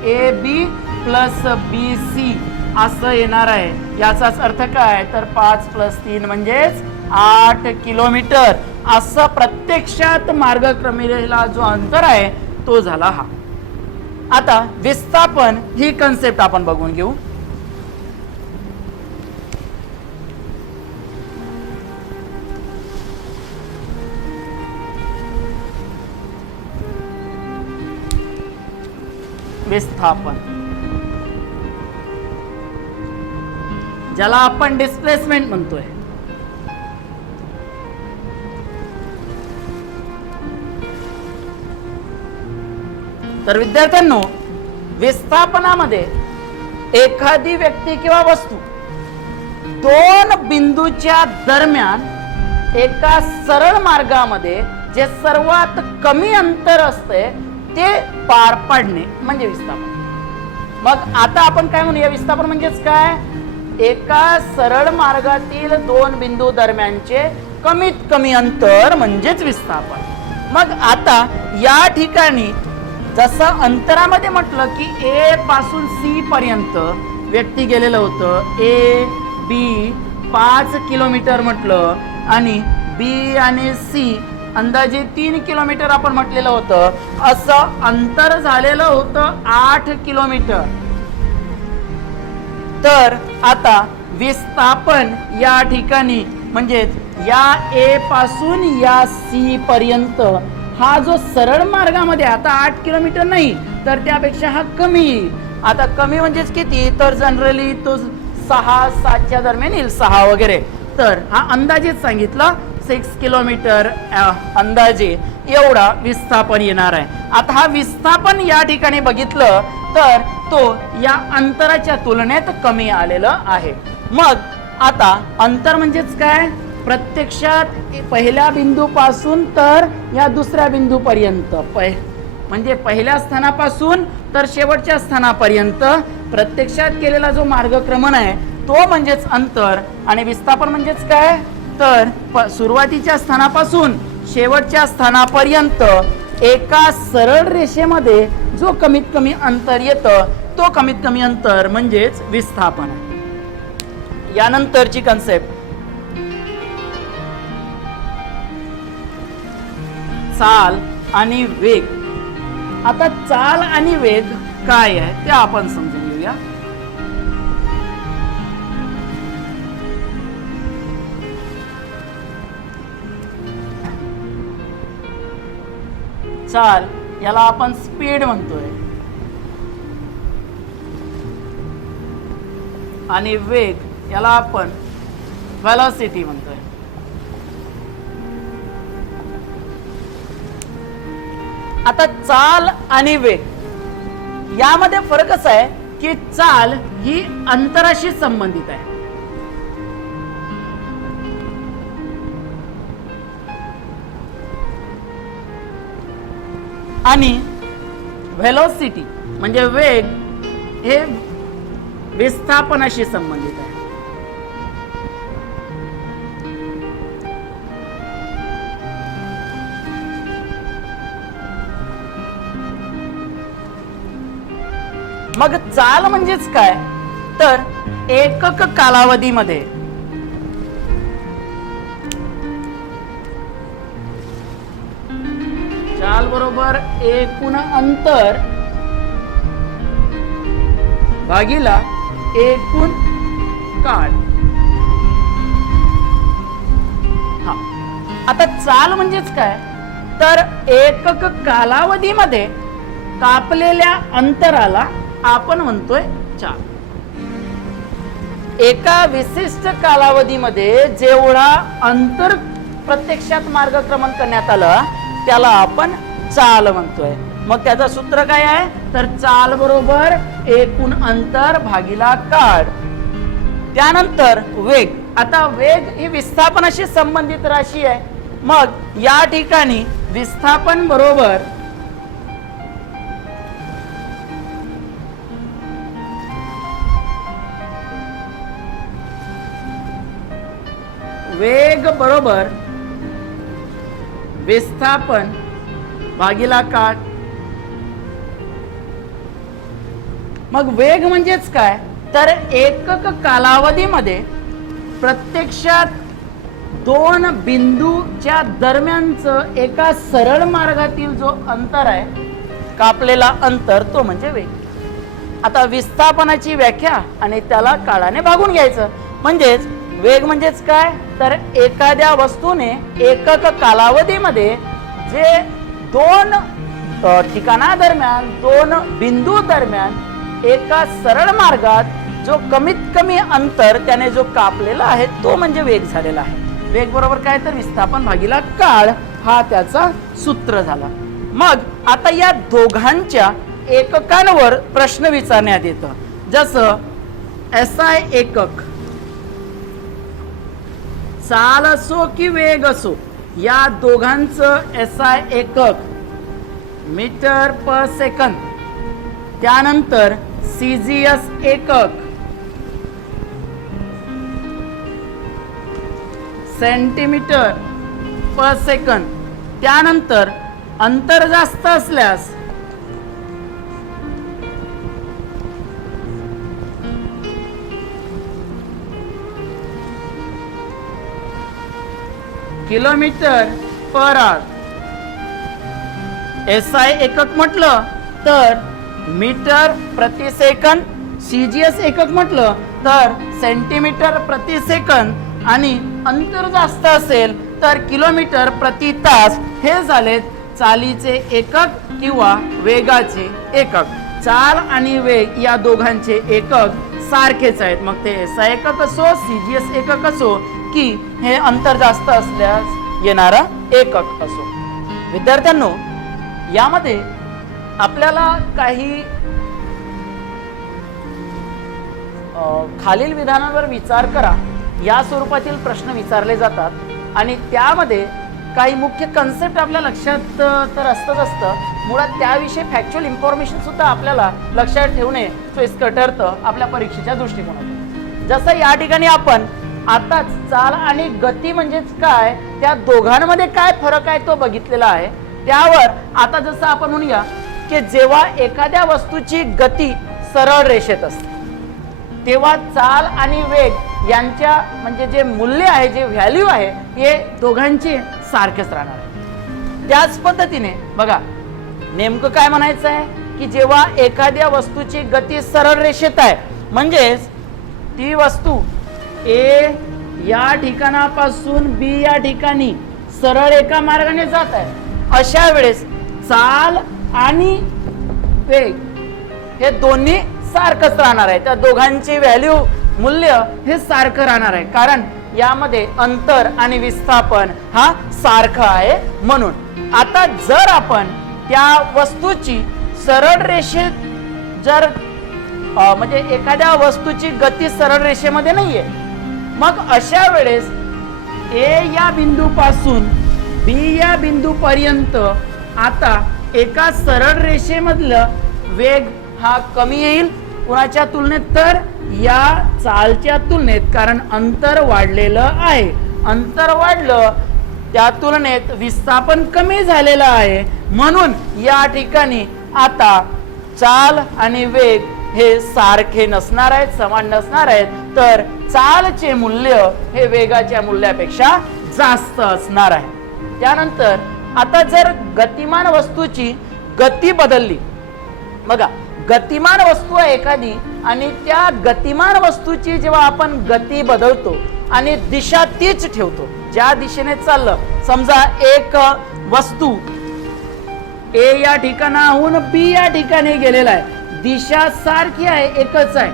A B plus B C असं येणार आहे. याचाच अर्थ काय, तर 5 + 3 म्हणजेच 8 किलोमीटर असं प्रत्यक्षात मार्गक्रमणीला जो अंतर आहे तो झाला हा. आता विस्थापन ही कन्सेप्ट आपण बघून घेऊ. विस्थापन ज्याला आपण डिस्प्लेसमेंट म्हणतोय. तर विद्यार्थ्यांनो, विस्थापनामध्ये एखादी व्यक्ती किंवा वस्तू दोन बिंदूच्या दरम्यान एका सरळ मार्गामध्ये जे सर्वात कमी अंतर असते ते पार पाडणे म्हणजे विस्थापन. मग आता आपण काय म्हणूया, विस्थापन म्हणजेच काय, एका सरळ मार्गातील दोन बिंदू दरम्यानचे कमीत कमी अंतर म्हणजेच विस्थापन. मग आता या ठिकाणी जसं अंतरामध्ये म्हटलं की ए पासून सी पर्यंत व्यक्ती गेलेलं होतं, ए बी 5 किलोमीटर म्हटलं आणि बी आणि सी अंदाजे 3 किलोमीटर आपण म्हटलेलं होतं. असं अंतर झालेलं होतं 8 किलोमीटर. तर आता विस्थापन या ठिकाणी म्हणजे या ए पासून या सी पर्यंत हा जो सरळ मार्गामध्ये आता 8 किलोमीटर नाही तर त्यापेक्षा हा कमी. आता कमी म्हणजेच किती, तर जनरली तो 6-7च्या दरम्यान येईल, 6 वगैरे. तर हा अंदाजेच सांगितलं 6 किलोमीटर अंदाजे एवढा विस्थापन येणार आहे. आता हा विस्थापन या ठिकाणी बघितलं तर तो या अंतराच्या तुलनेत कमी आलेलं आहे. मग आता अंतर म्हणजेच काय, प्रत्यक्षात पहिल्या बिंदूपासून तर या दुसऱ्या बिंदूपर्यंत म्हणजे पहिल्या स्थानापासून तर शेवटच्या स्थानापर्यंत प्रत्यक्षात केलेला जो मार्गक्रमण आहे तो म्हणजेच अंतर. आणि विस्थापन म्हणजेच काय, तर सुरुवातीच्या स्थानापासून शेवटच्या स्थानापर्यंत एका सरळ रेषेमध्ये जो कमीत कमी अंतर येतं तो कमीत कमी अंतर म्हणजेच विस्थापन आहे. यानंतरची कन्सेप्ट चाल आणि वेग. आता चाल आणि वेग काय आहे ते आपण समजून घेऊया. चाल याला आपण स्पीड म्हणतोय आणि वेग याला आपण व्हेलॉसिटी म्हणतोय. आता चाल आणि वेग यामध्ये फरक असा आहे की चाल ही अंतराशी संबंधित आहे आणि व्हेलॉसिटी म्हणजे वेग हे विस्थापनाशी संबंधित आहे. मग चाल म्हणजेच काय, तर एकक कालावधीमध्ये चाल बरोबर एकूण अंतर भागीला एकूण काळ. हा आता चाल म्हणजेच काय, तर एकक कालावधीमध्ये कापलेल्या अंतराला आपण म्हणतोय चाल. एका विशिष्ट कालावधीमध्ये जेवढा अंतर प्रत्यक्षात मार्गक्रमण करण्यात आलं त्याला आपण चाल म्हणतोय. मग त्याचं सूत्र काय आहे, तर चाल बरोबर एकूण अंतर भागिला काळ. त्यानंतर वेग. आता वेग ही विस्थापनाशी संबंधित राशी आहे. मग या ठिकाणी विस्थापन बरोबर वेग बरोबर विस्थापन भागिला काळ. मग वेग म्हणजेच काय, तर एकक कालावधीमध्ये प्रत्यक्षात दोन बिंदूच्या दरम्यानचं एका सरळ मार्गातील जो अंतर आहे, कापलेला अंतर, तो म्हणजे वेग. आता विस्थापनाची व्याख्या आणि त्याला काळाने भागून घ्यायचं. म्हणजेच वेग म्हणजेच काय, तर एखाद्या वस्तूने एकक कालावधीमध्ये जे दोन ठिकाणादरम्यान, दोन बिंदू दरम्यान एका सरळ मार्गात जो कमीत कमी अंतर त्याने जो कापलेला आहे तो म्हणजे वेग झालेला आहे. वेग बरोबर काय, तर विस्थापन भागिला काळ, हा त्याचा सूत्र झाला. मग आता या दोघांच्या एककांवर प्रश्न विचारण्यात येतं. जसं SI एकक, चाल असो की वेग असो, या दोघांचं SI एकक मीटर पर सेकंद. त्यानंतर CGS एकक सेंटीमीटर पर सेकंद. त्यानंतर अंतर जास्त असल्यास किलोमीटर पर आवर. SI एकक म्हटलं तर मीटर प्रति सेकंद, CGS एकक म्हटलं तर सेंटीमीटर प्रति सेकंद, आणि अंतर जास्त असेल तर किलोमीटर प्रति तास. हे झालेत चालीचे एकक किंवा वेगाचे एकक. चाल आणि वेग या दोघांचे एकक सारखेच आहेत. मग ते SI एकक असो, CGS एकक असो, की हे अंतर जास्त असल्यास येणारा एकक असो. विद्यार्थ्यांनो, यामध्ये आपल्याला काही खालील विधानांवर विचार करा या स्वरूपातील प्रश्न विचारले जातात, आणि त्यामध्ये काही मुख्य कन्सेप्ट आपल्या लक्षात तर असतं. मुळात त्याविषयी फॅक्च्युअल इन्फॉर्मेशन सुद्धा आपल्याला लक्षात ठेवणे सोयीस्कर ठरतं आपल्या परीक्षेच्या दृष्टिकोनातून. जसं या ठिकाणी आपण आताच चाल आणि गती म्हणजेच काय, त्या दोघांमध्ये काय फरक आहे तो बघितलेला आहे. त्यावर आता जसं आपण म्हणूया की जेव्हा एखाद्या वस्तूची गती सरळ रेषेत असते तेव्हा चाल आणि वेग यांच्या म्हणजे जे मूल्य आहे, जे व्हॅल्यू आहे, हे दोघांचे सारखेच राहणार आहे. त्याच पद्धतीने बघा, नेमकं काय म्हणायचं आहे की जेव्हा एखाद्या वस्तूची गती सरळ रेषेत आहे, म्हणजेच ती वस्तू A या ठिकाणापासून B या ठिकाणी सरळ एका मार्गाने जात आहे, अशा वेळेस चाल आणि वेग हे दोन्ही सारखंच राहणार आहे. त्या दोघांची व्हॅल्यू, मूल्य हे सारखं राहणार आहे, कारण यामध्ये अंतर आणि विस्थापन हा सारखा आहे म्हणून. आता जर आपण त्या वस्तूची सरळ रेषेत जर म्हणजे एखाद्या वस्तूची गती सरळ रेषेमध्ये नाहीये, मग अशा वेळेस A या बिंदूपासून B या बिंदूपर्यंत आता एका सरळ रेषेमधलं वेग हा कमी येईल. कुणाच्या तुलनेत, तर या चालच्या तुलनेत, कारण अंतर वाढलेलं आहे. अंतर वाढलं त्या तुलनेत विस्थापन कमी झालेलं आहे, म्हणून या ठिकाणी आता चाल आणि वेग हे सारखे नसणार आहेत, समान नसणार आहेत, तर चालचे मूल्य हे वेगाच्या मूल्यापेक्षा जास्त असणार आहे. त्यानंतर आता जर गतिमान वस्तूची गती बदलली, बघा गतिमान वस्तू आहे एखादी, आणि त्या गतिमान वस्तूची जेव्हा आपण गती बदलतो आणि दिशा तीच ठेवतो, ज्या दिशेने चाललं, समजा एक वस्तू ए या ठिकाणाहून बी या ठिकाणी गेलेला आहे, दिशा सारखी आहे, एकच आहे,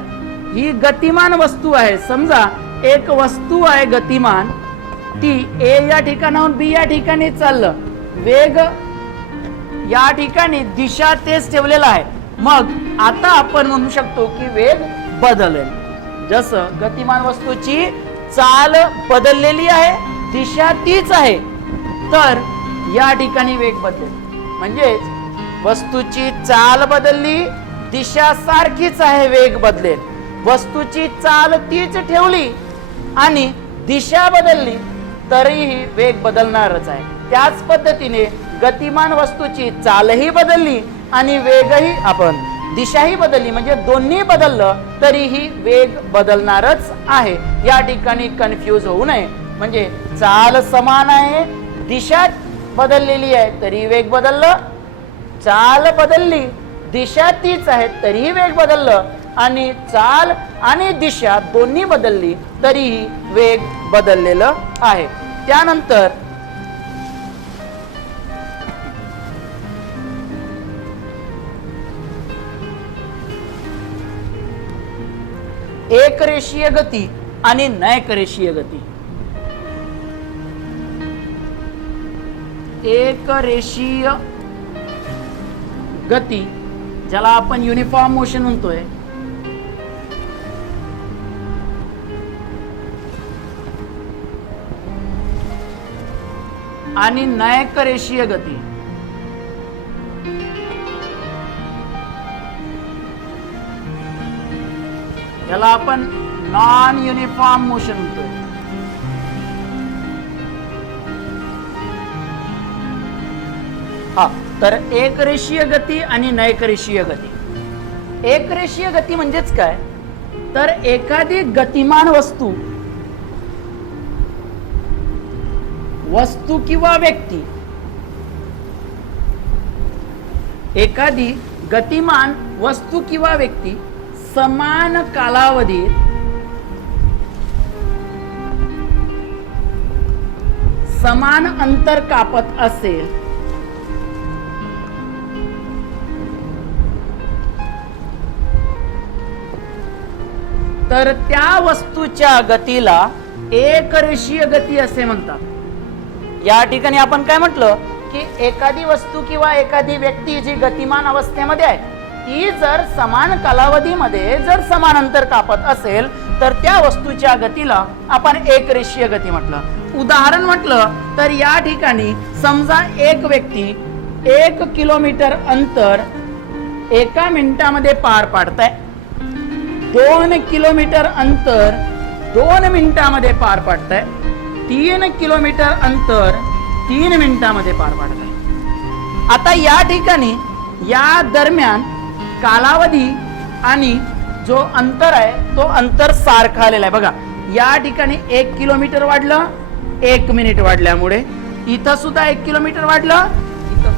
ही गतिमान वस्तू आहे. समजा एक वस्तू आहे गतिमान, ती ए या ठिकाणाहून बी या ठिकाणी चाललं, वेग या ठिकाणी दिशा तेच ठेवलेला आहे. मग आता आपण म्हणू शकतो की वेग बदलेल. जसं गतिमान वस्तूची चाल बदललेली आहे, दिशा तीच आहे, तर या ठिकाणी वेग बदलेल. म्हणजेच वस्तूची चाल बदलली, दिशा सारखीच आहे, वेग बदलेल. वस्तूची चाल तीच ठेवली आणि दिशा बदलली तरीही वेग बदलणारच आहे. त्याच पद्धतीने गतिमान वस्तूची चालही बदलली आणि वेगही दिशाही बदलली, म्हणजे दोन्ही बदललं तरीही वेग बदलणारच आहे. या ठिकाणी कन्फ्यूज होऊ नये. म्हणजे चाल समान आहे, दिशा बदललेली आहे तरी वेग बदललं, चाल बदलली, दिशा तीच आहे तरीही वेग बदललं, आणि चाल आणि दिशा दोन्ही बदलली तरीही वेग बदललेलं आहे. त्यानंतर एकरेषीय गती आणि नैकरेषीय गती. एकरेषीय गती, ज्याला आपण युनिफॉर्म मोशन म्हणतोय, आणि नैकरेषीय गती, याला आपण नॉन युनिफॉर्म मोशन म्हणतोय. तर एकरेषीय गती आणि नैकरेषीय गती. एकरेषीय गती म्हणजेच काय, तर एखादी गतिमान वस्तू किंवा व्यक्ती, एखादी गतिमान वस्तू किंवा व्यक्ती समान कालावधीत समान अंतर कापत असेल तर त्या वस्तूच्या गतीला एकरेषीय गती असे म्हणतात. या ठिकाणी आपण काय म्हटलं की एखादी वस्तू किंवा एखादी व्यक्ती जी गतिमान अवस्थेमध्ये आहे, ती जर समान कालावधीमध्ये जर समान अंतर कापत असेल तर त्या वस्तूच्या गतीला आपण एकरेषीय गती म्हटलं. उदाहरण म्हटलं तर या ठिकाणी समजा एक व्यक्ती 1 किलोमीटर अंतर 1 मिनिटामध्ये पार पाडताय, 2 किलोमीटर अंतर 2 मिनिटामध्ये पार पाडताय, 3 किलोमीटर अंतर 3 मिनिटामध्ये पार पाडताय. आता या ठिकाणी या दरम्यान कालावधी आणि जो अंतर आहे तो अंतर सारखा आलेला आहे. बघा या ठिकाणी 1 किलोमीटर वाढलं 1 मिनिट वाढल्यामुळे, इथं सुद्धा 1 किलोमीटर वाढलं, इथं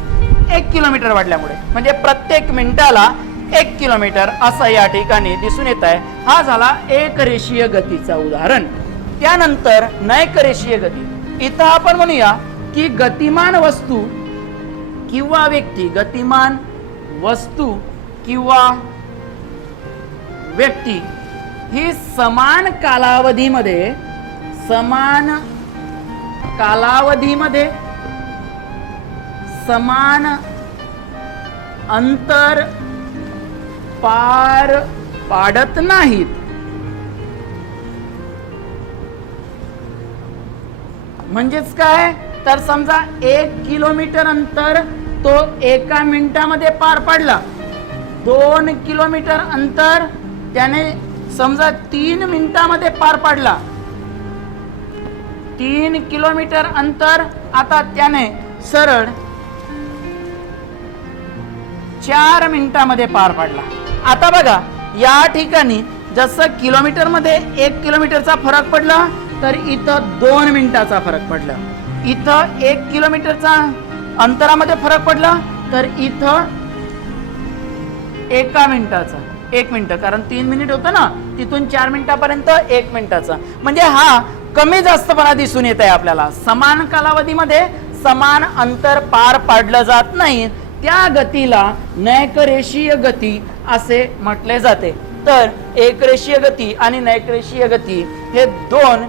1 किलोमीटर वाढल्यामुळे, म्हणजे प्रत्येक मिनिटाला 1 किलोमीटर असं या ठिकाणी दिसून येत आहे. हा झाला एकरेषीय गतीचा उदाहरण. त्यानंतर नैकरेषीय गती. इथं आपण म्हणूया की गतिमान वस्तू किंवा व्यक्ती, गतिमान वस्तू किंवा व्यक्ती ही समान कालावधीमध्ये समान अंतर पार पाडत नाहीत. म्हणजेच काय, तर समजा 1 किलोमीटर अंतर तो 1 मिनिटामध्ये पार पाडला, 2 किलोमीटर अंतर त्याने समजा 3 मिनिटामध्ये पार पाडला, 3 किलोमीटर अंतर आता त्याने सरळ 4 मिनिटामध्ये पार पाडला. आता बघा या ठिकाणी जसं किलोमीटर मध्ये 1 किलोमीटरचा फरक पडला तर इथं 2 मिनिटाचा फरक पडला, इथं 1 किलोमीटरचा अंतरामध्ये फरक पडला तर इथं 1 मिनिटाचा, 1 मिनिट, कारण 3 मिनिट होतं ना, तिथून 4 मिनिटापर्यंत 1 मिनिटाचा. म्हणजे हा कमी जास्तपणा दिसून येत आहे आपल्याला. समान कालावधीमध्ये समान अंतर पार पाडलं जात नाही, त्या गतीला नैकरेषीय गती असे म्हटले जाते. तर एकरेषीय गती आणि नैकरेषीय गती हे दोन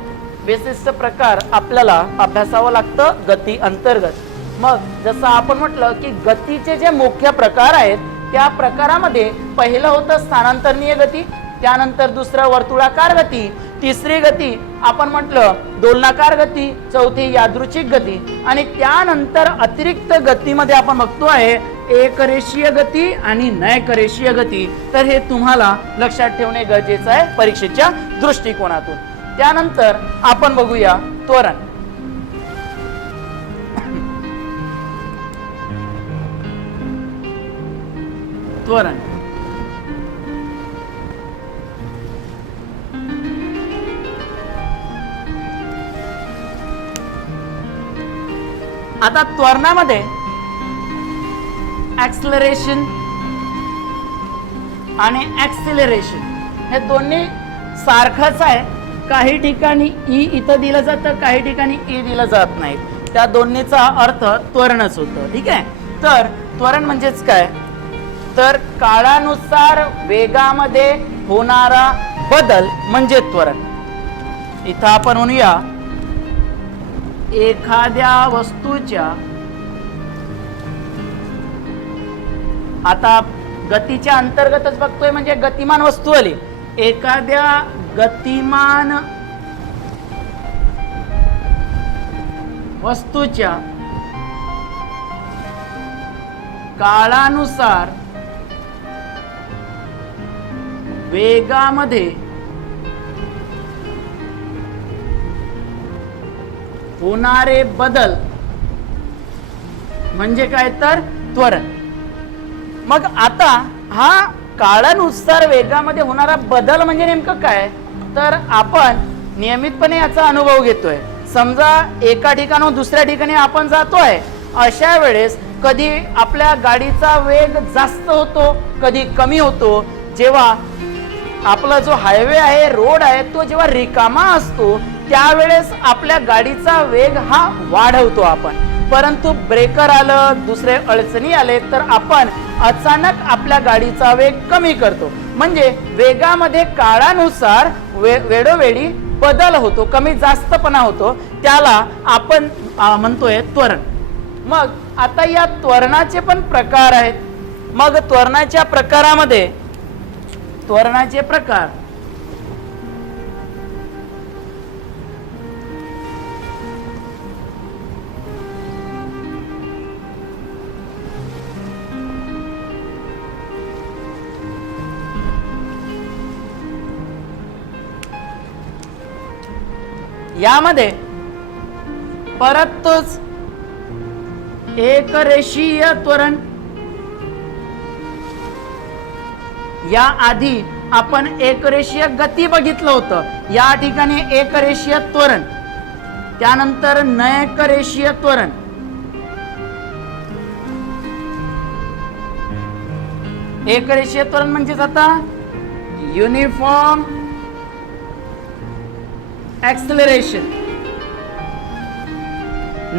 विशिष्ट प्रकार आपल्याला अभ्यासावं लागतं गती अंतर्गत. मग जसं आपण म्हटलं की गतीचे जे मुख्य प्रकार आहेत त्या प्रकारामध्ये पहिलं होतं स्थानांतरणीय गती, त्यानंतर दुसरं वर्तुळाकार गती, तिसरी गती आपण म्हटलं दोलनाकार गती, चौथी यादृच्छिक गती आणि त्यानंतर अतिरिक्त गतीमध्ये आपण बघतो आहे एकरेषीय गती आणि नैकरेषीय गती. तर हे तुम्हाला लक्षात ठेवणे गरजेचं आहे परीक्षेच्या दृष्टिकोनातून. त्यानंतर आपण बघूया त्वरण. त्वरण आता त्वरणामध्ये ऍक्सलरेशन आणि ऍक्सिलरेशन हे दोन्ही सारखंच आहे. काही ठिकाणी ई इथं दिलं जातं, काही ठिकाणी ई दिलं जात नाही. त्या दोन्हीचा अर्थ त्वरणच होतं. ठीक आहे. तर त्वरण म्हणजेच काय, तर काळानुसार वेगामध्ये होणारा बदल म्हणजे त्वरण. इथं आपण म्हणूया एखाद्या वस्तूच्या, आता गतीच्या अंतर्गतच बघतोय म्हणजे गतिमान वस्तू आली. एखाद्या गतिमान वस्तूच्या काळानुसार वेगामध्ये होणारे बदल म्हणजे काय, तर त्वरण. मग आता हा काळानुसार वेगामध्ये होणारा बदल म्हणजे नेमकं काय, तर आपण नियमितपणे याचा अनुभव घेतोय. समजा एका ठिकाणाहून दुसऱ्या ठिकाणी आपण जातोय, अशा वेळेस कधी आपल्या गाडीचा वेग जास्त होतो, कधी कमी होतो. जेव्हा आपला जो हायवे आहे, रोड आहे, तो जेव्हा रिकामा असतो त्यावेळेस आपल्या गाडीचा वेग हा वाढवतो आपण. परंतु ब्रेकर आलं, दुसरे अडचणी आले तर आपण अचानक आपल्या गाडीचा वेग कमी करतो. म्हणजे वेगामध्ये काळानुसार वेळोवेळी बदल होतो, कमी जास्तपणा होतो, त्याला आपण म्हणतोय त्वरण. मग आता या त्वरणाचे पण प्रकार आहेत. मग त्वरणाच्या प्रकारामध्ये त्वरणाचे प्रकार यामध्ये परत तोच एकरेषीय त्वरण. या आधी आपण एकरेषीय गती बघितलं होतं, या ठिकाणी एकरेषीय त्वरण. त्यानंतर नैकरेषीय त्वरण. एकरेषीय त्वरण म्हणजेच आता युनिफॉर्म ऍक्सिलरेशन.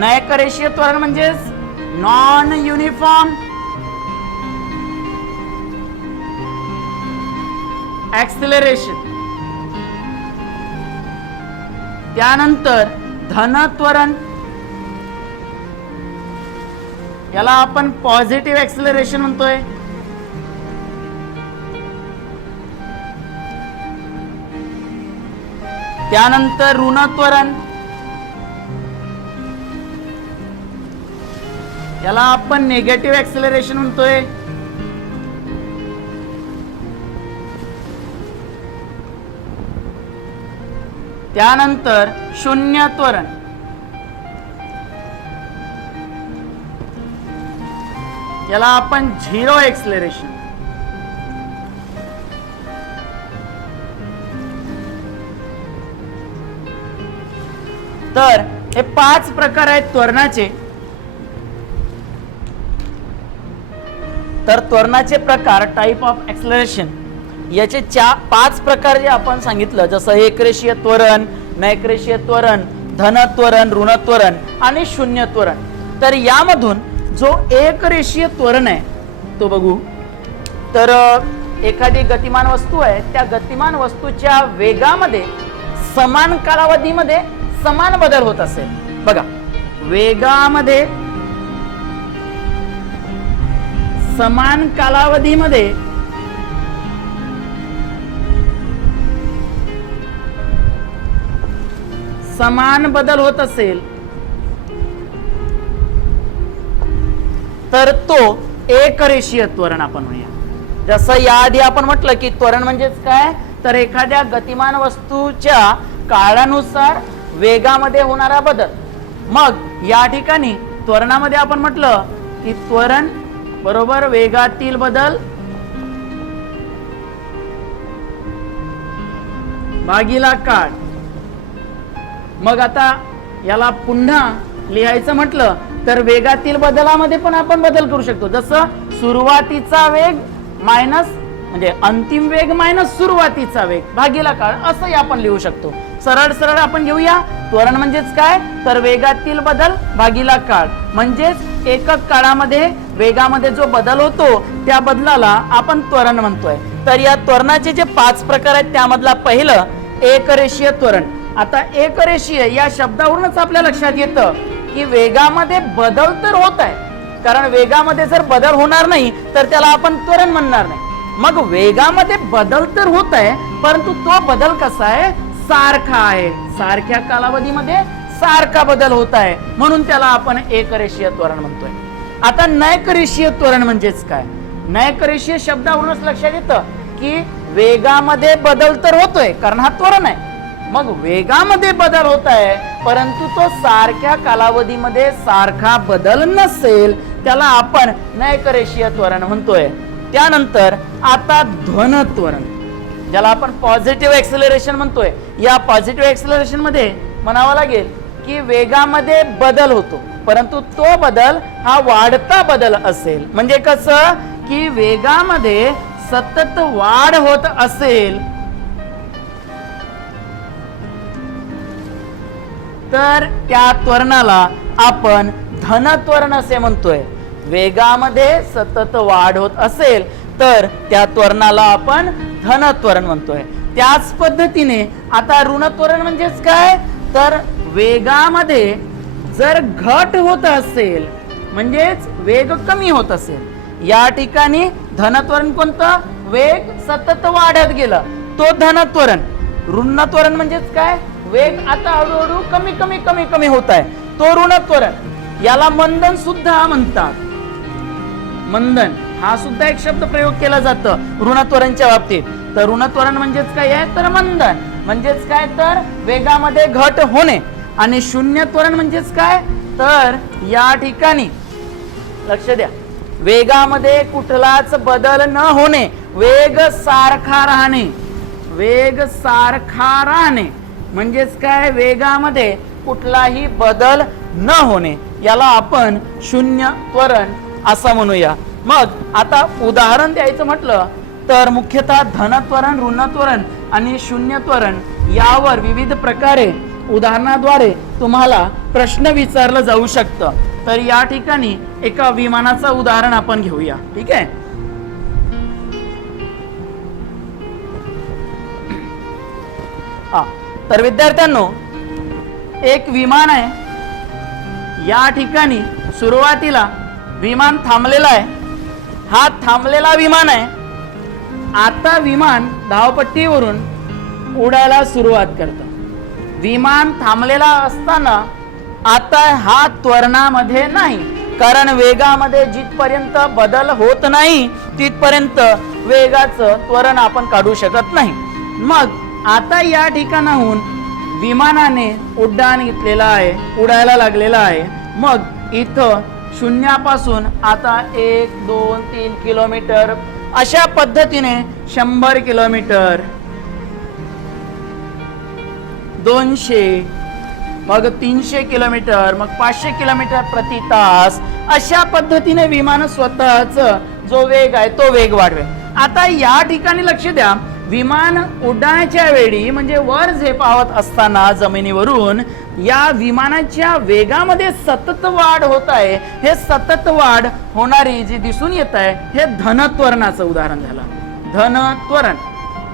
नैकरेषीय त्वरण म्हणजेच नॉन युनिफॉर्म ऍक्सिलरेशन. त्यानंतर धनत्वरण, याला आपण पॉझिटिव्ह ऍक्सिलरेशन म्हणतोय. त्यानंतर ऋणत्वरण, याला आपण निगेटिव्ह ऍक्सिलरेशन म्हणतोय. त्यानंतर शून्य त्वरण, याला आपण झिरो ऍक्सिलरेशन. तर हे 5 प्रकार आहेत त्वरणाचे. तर त्वरणाचे प्रकार, टाइप ऑफ ऍक्सिलरेशन, याचे 5 प्रकार जे आपण सांगितलं, जसं एकरेषीय त्वरण, नैकरेषीय त्वरण, धन त्वरण, ऋण त्वरण आणि शून्य त्वरण. तर यामधून जो एक रेषीय त्वरण आहे तो बघू. तर एखादी गतिमान वस्तू आहे, त्या गतिमान वस्तूच्या वेगामध्ये समान कालावधीमध्ये समान बदल होत असेल. बघा, वेगामध्ये समान कालावधीमध्ये समान बदल होत असेल तर तो एक रेषीय त्वरण आपण म्हणूया. जसं याआधी आपण म्हटलं की त्वरण म्हणजेच काय, तर एखाद्या गतिमान वस्तूच्या काळानुसार वेगामध्ये होणारा बदल. मग या ठिकाणी त्वरणामध्ये आपण म्हटलं की त्वरण बरोबर वेगातील बदल भागिला काळ. मग आता याला पुन्हा लिहायचं म्हटलं तर वेगातील बदलामध्ये पण आपण बदल करू शकतो. जसं सुरुवातीचा वेग मायनस म्हणजे अंतिम वेग मायनस सुरुवातीचा वेग भागिला काळ, असंही आपण लिहू शकतो. सरळ सरळ आपण घेऊया. त्वरण म्हणजेच काय, तर वेगातील बदल भागिला काळ. म्हणजेच एकक काळामध्ये वेगामध्ये जो बदल होतो त्या बदलाला आपण त्वरण म्हणतोय. तर या त्वरणाचे जे 5 प्रकार आहेत त्यामधला पहिलं एकरेषीय त्वरण. आता एकरेषीय या शब्दावरूनच आपल्या लक्षात येतं की वेगामध्ये बदल तर होत आहे, कारण वेगामध्ये जर बदल होणार नाही तर त्याला आपण त्वरण म्हणणार नाही. मग वेगामध्ये बदल तर होत आहे, परंतु तो बदल कसा आहे, सारखा आहे. सारख्या कालावधीमध्ये सारखा बदल होत आहे, म्हणून त्याला आपण एकरेषीय त्वरण म्हणतोय. आता नैकरेषीय त्वरण म्हणजेच काय, नैकरेषीय शब्दावरूनच लक्षात येतं की वेगामध्ये बदल तर होतोय, कारण हा त्वरण आहे. मग वेगामध्ये बदल होत आहे, परंतु तो सारख्या कालावधीमध्ये सारखा बदल नसेल, त्याला आपण नैकरेषीय त्वरण म्हणतोय. त्यानंतर आता धन त्वरण, ज्याला आपण पॉझिटिव्ह एक्सेलरेशन म्हणतोय. या पॉझिटिव्ह एक्सेलरेशन मध्ये म्हणावं लागेल की वेगामध्ये बदल होतो, परंतु तो बदल हा वाढता बदल असेल. म्हणजे कसं की वेगामध्ये सतत वाढ होत असेल तर त्या त्वरणाला आपण धन त्वरण असे म्हणतोय. वेगामध्ये सतत वाढ होत असेल तर त्या त्वरणाला आपण धन त्वरण म्हणतोय. त्याच पद्धतीने आता ऋण त्वरण म्हणजेच काय, तर वेगामध्ये जर घट होत असेल म्हणजेच वेग कमी होत असेल, या ठिकाणी धन त्वरण कोणतं, वेग सतत वाढत गेला तो धन त्वरण. ऋण त्वरण म्हणजेच काय, वेग आता हळूहळू कमी कमी कमी कमी होत आहे, तो ऋण त्वरण. याला मंदन सुद्धा म्हणतात. मंदन हा सुद्धा एक शब्द प्रयोग केला जातो ऋण त्वरणच्या बाबतीत. तर ऋण त्वरण म्हणजेच काय आहे, तर मंदन म्हणजेच काय, तर वेगामध्ये घट होणे. आणि शून्य त्वरण म्हणजेच काय, तर या ठिकाणी लक्ष द्या, वेगामध्ये कुठलाच बदल न होणे, वेग सारखा राहणे. वेग सारखा राहणे म्हणजेच काय, वेगामध्ये कुठलाही बदल न होणे, याला आपण शून्य त्वरण असं म्हणूया. मग आता उदाहरण द्यायचं म्हटलं तर मुख्यतः धन त्वरण, ऋण त्वरण आणि शून्य त्वरण यावर विविध प्रकारे उदाहरणाद्वारे तुम्हाला प्रश्न विचारलं जाऊ शकतं. तर या ठिकाणी एका विमानाचं उदाहरण आपण घेऊया. ठीक आहे. तर विद्यार्थ्यांनो, एक विमान आहे. या ठिकाणी सुरुवातीला विमान थांबलेला आहे. हा थांबलेला विमान आहे. आता विमान धावपट्टीवरून उडायला सुरुवात करतं. विमान थांबलेला असताना आता हा त्वरणामध्ये नाही, कारण वेगामध्ये जिथपर्यंत बदल होत नाही तिथपर्यंत वेगाचं त्वरण आपण काढू शकत नाही. मग आता या ठिकाणाहून विमानाने उड्डाण घेतलेला आहे, उडायला लागलेला आहे. मग इथं शून्यापासून आता 1, 2, 3 किलोमीटर अशा पद्धतीने 100 किलोमीटर, 200, मग 300 किलोमीटर, मग 500 किलोमीटर प्रति तास अशा पद्धतीने विमान स्वतःच जो वेग आहे तो वेग वाढवेल. आता या ठिकाणी लक्ष द्या, विमान उड्डाणाच्या वेळी म्हणजे वर झेपावत असताना जमिनीवरून या विमानाच्या वेगामध्ये सतत वाढ होत आहे. हे सतत वाढ होणारी जी दिसून येत आहे हे धनत्वरणाचं उदाहरण झालं. धनत्वरण,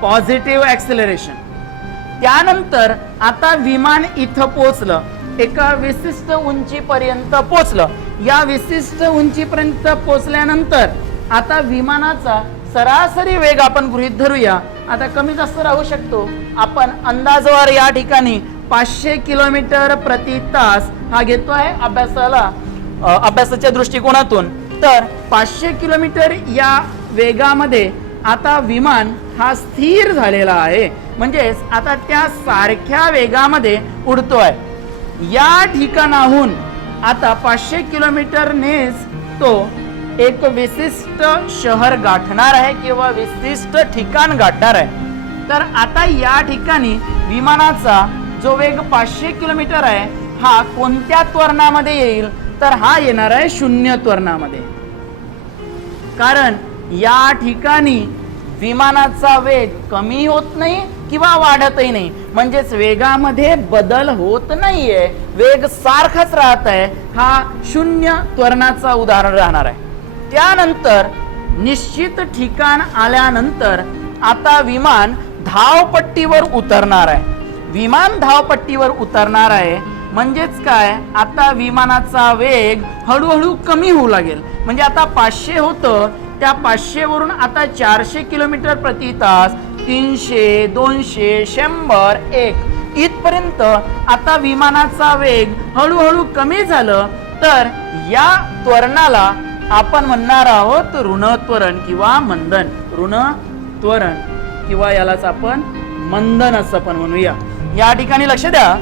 पॉझिटिव्ह ऍक्सिलरेशन. त्यानंतर आता विमान इथं पोचलं, एका विशिष्ट उंचीपर्यंत पोचलं. या विशिष्ट उंचीपर्यंत पोचल्यानंतर आता विमानाचा सरासरी वेग आपण गृहीत धरूया. आता कमी जास्त राहू शकतो. आपण अंदाजवर या ठिकाणी 500 किलोमीटर प्रति तास हा घेतोय अभ्यासाच्या दृष्टिकोनातून. तर 500 किलोमीटर या वेगामध्ये आता विमान हा स्थिर झालेला आहे, म्हणजेच आता त्या सारख्या वेगामध्ये उडतोय. या ठिकाणाहून आता 500 किलोमीटरनेच तो एक विशिष्ट शहर गाठणार आहे किंवा विशिष्ट ठिकाण गाठणार आहे. तर आता या ठिकाणी विमानाचा जो वेग 500 किलोमीटर आहे हा कोणत्या त्वरणामध्ये येईल? तर हा येणार आहे शून्य त्वरणामध्ये. कारण या ठिकाणी विमानाचा वेग कमी होत नाही किंवा वाढतही नाही, म्हणजेच वेगामध्ये बदल होत नाहीये, वेग सारखाच राहत आहे. हा शून्य त्वरणाचा उदाहरण राहणार आहे. त्यानंतर निश्चित ठिकाण आल्यानंतर आता विमान धावपट्टीवर उतरणार आहे. विमान धावपट्टीवर उतरणार आहे म्हणजेच काय, आता विमानाचा वेग हळूहळू कमी होऊ लागेल. म्हणजे आता 500 होतं, त्या 500 वरून आता 400 किलोमीटर प्रति तास, 300, 200, 100, 1 इथपर्यंत आता विमानाचा वेग हळूहळू कमी झालं. तर या त्वरणाला आपण म्हणणार आहोत ऋणत्वरण किंवा मंदन. ऋणत्वरण किंवा यालाच आपण मंदन असं पण म्हणूया. या ठिकाणी लक्ष द्या,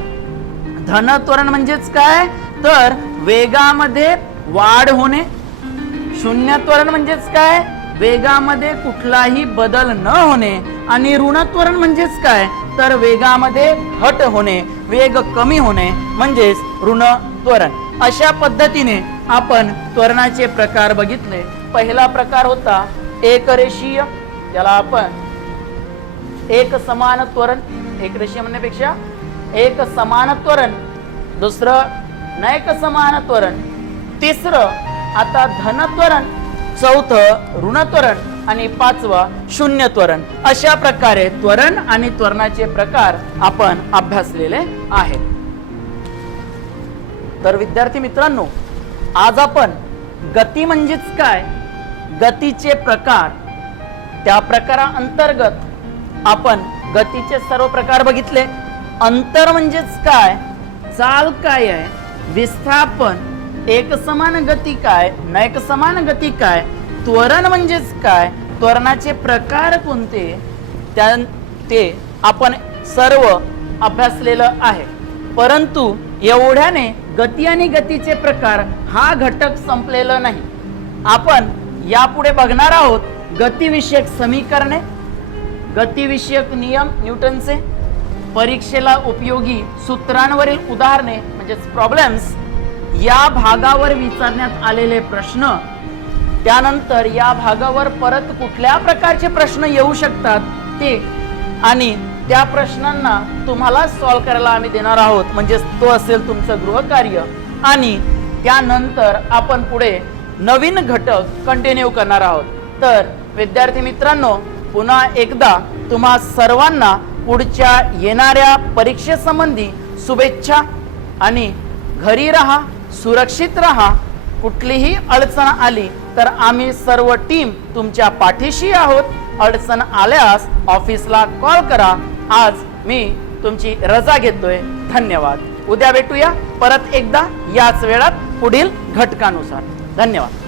धनत्वरण म्हणजेच काय, तर वेगामध्ये वाढ होणे. शून्यत्वरण म्हणजेच काय, वेगामध्ये कुठलाही बदल न होणे. आणि ऋणत्वरण म्हणजेच काय, तर वेगामध्ये घट होणे, वेग कमी होणे म्हणजेच ऋणत्वरण. अशा पद्धतीने आपण त्वरणाचे प्रकार बघितले. पहिला प्रकार होता एकरेषीय, त्याला आपण एक समान त्वरण, एक रेषीय म्हणण्यापेक्षा एक समान त्वरण. दुसरं नैक समान त्वरण. तिसरं आता धनत्वरण. चौथं ऋणत्वरण आणि पाचवा शून्य त्वरण. अशा प्रकारे त्वरण आणि त्वरणाचे प्रकार आपण अभ्यासलेले आहेत. तर विद्यार्थी मित्रांनो, आज आपण गती म्हणजेच काय, गतीचे प्रकार, त्या प्रकारांतर्गत आपण गतीचे सर्व प्रकार बघितले. अंतर म्हणजेच काय, चाल काय आहे, विस्थापन, एकसमान गती काय, नैकसमान गती काय, त्वरण म्हणजेच काय, त्वरणाचे प्रकार कोणते, ते आपण सर्व अभ्यासलेलं आहे. परंतु एवढ्याने गती आणि गतीचे प्रकार हा घटक संपलेला नाही. आपण यापुढे बघणार आहोत गतिविषयक समीकरणे, गतिविषयक नियम न्यूटनचे, परीक्षेला उपयोगी सूत्रांवरील उदाहरणे म्हणजेच प्रॉब्लेम्स, या भागावर विचारण्यात आलेले प्रश्न, त्यानंतर या भागावर परत कुठल्या प्रकारचे प्रश्न येऊ शकतात ते, आणि त्या प्रश्नांना तुम्हाला सॉल्व करायला आम्ही देणार आहोत, म्हणजे तो असेल तुमचं गृहकार्य. आणि त्यानंतर आपण पुढे नवीन घटक कंटिन्यू करणार आहोत. तर विद्यार्थी मित्रांनो, पुन्हा एकदा तुम्हा सर्वांना पुढच्या येणाऱ्या परीक्षेसंबंधी शुभेच्छा. आणि घरी राहा, सुरक्षित राहा. कुठलीही अडचण आली तर आम्ही सर्व टीम तुमच्या पाठीशी आहोत. अडचण आल्यास ऑफिसला कॉल करा. आज मी तुमची रजा घेतोय. धन्यवाद. उद्या भेटूया परत एकदा याच वेळात पुढील घटकानुसार. धन्यवाद.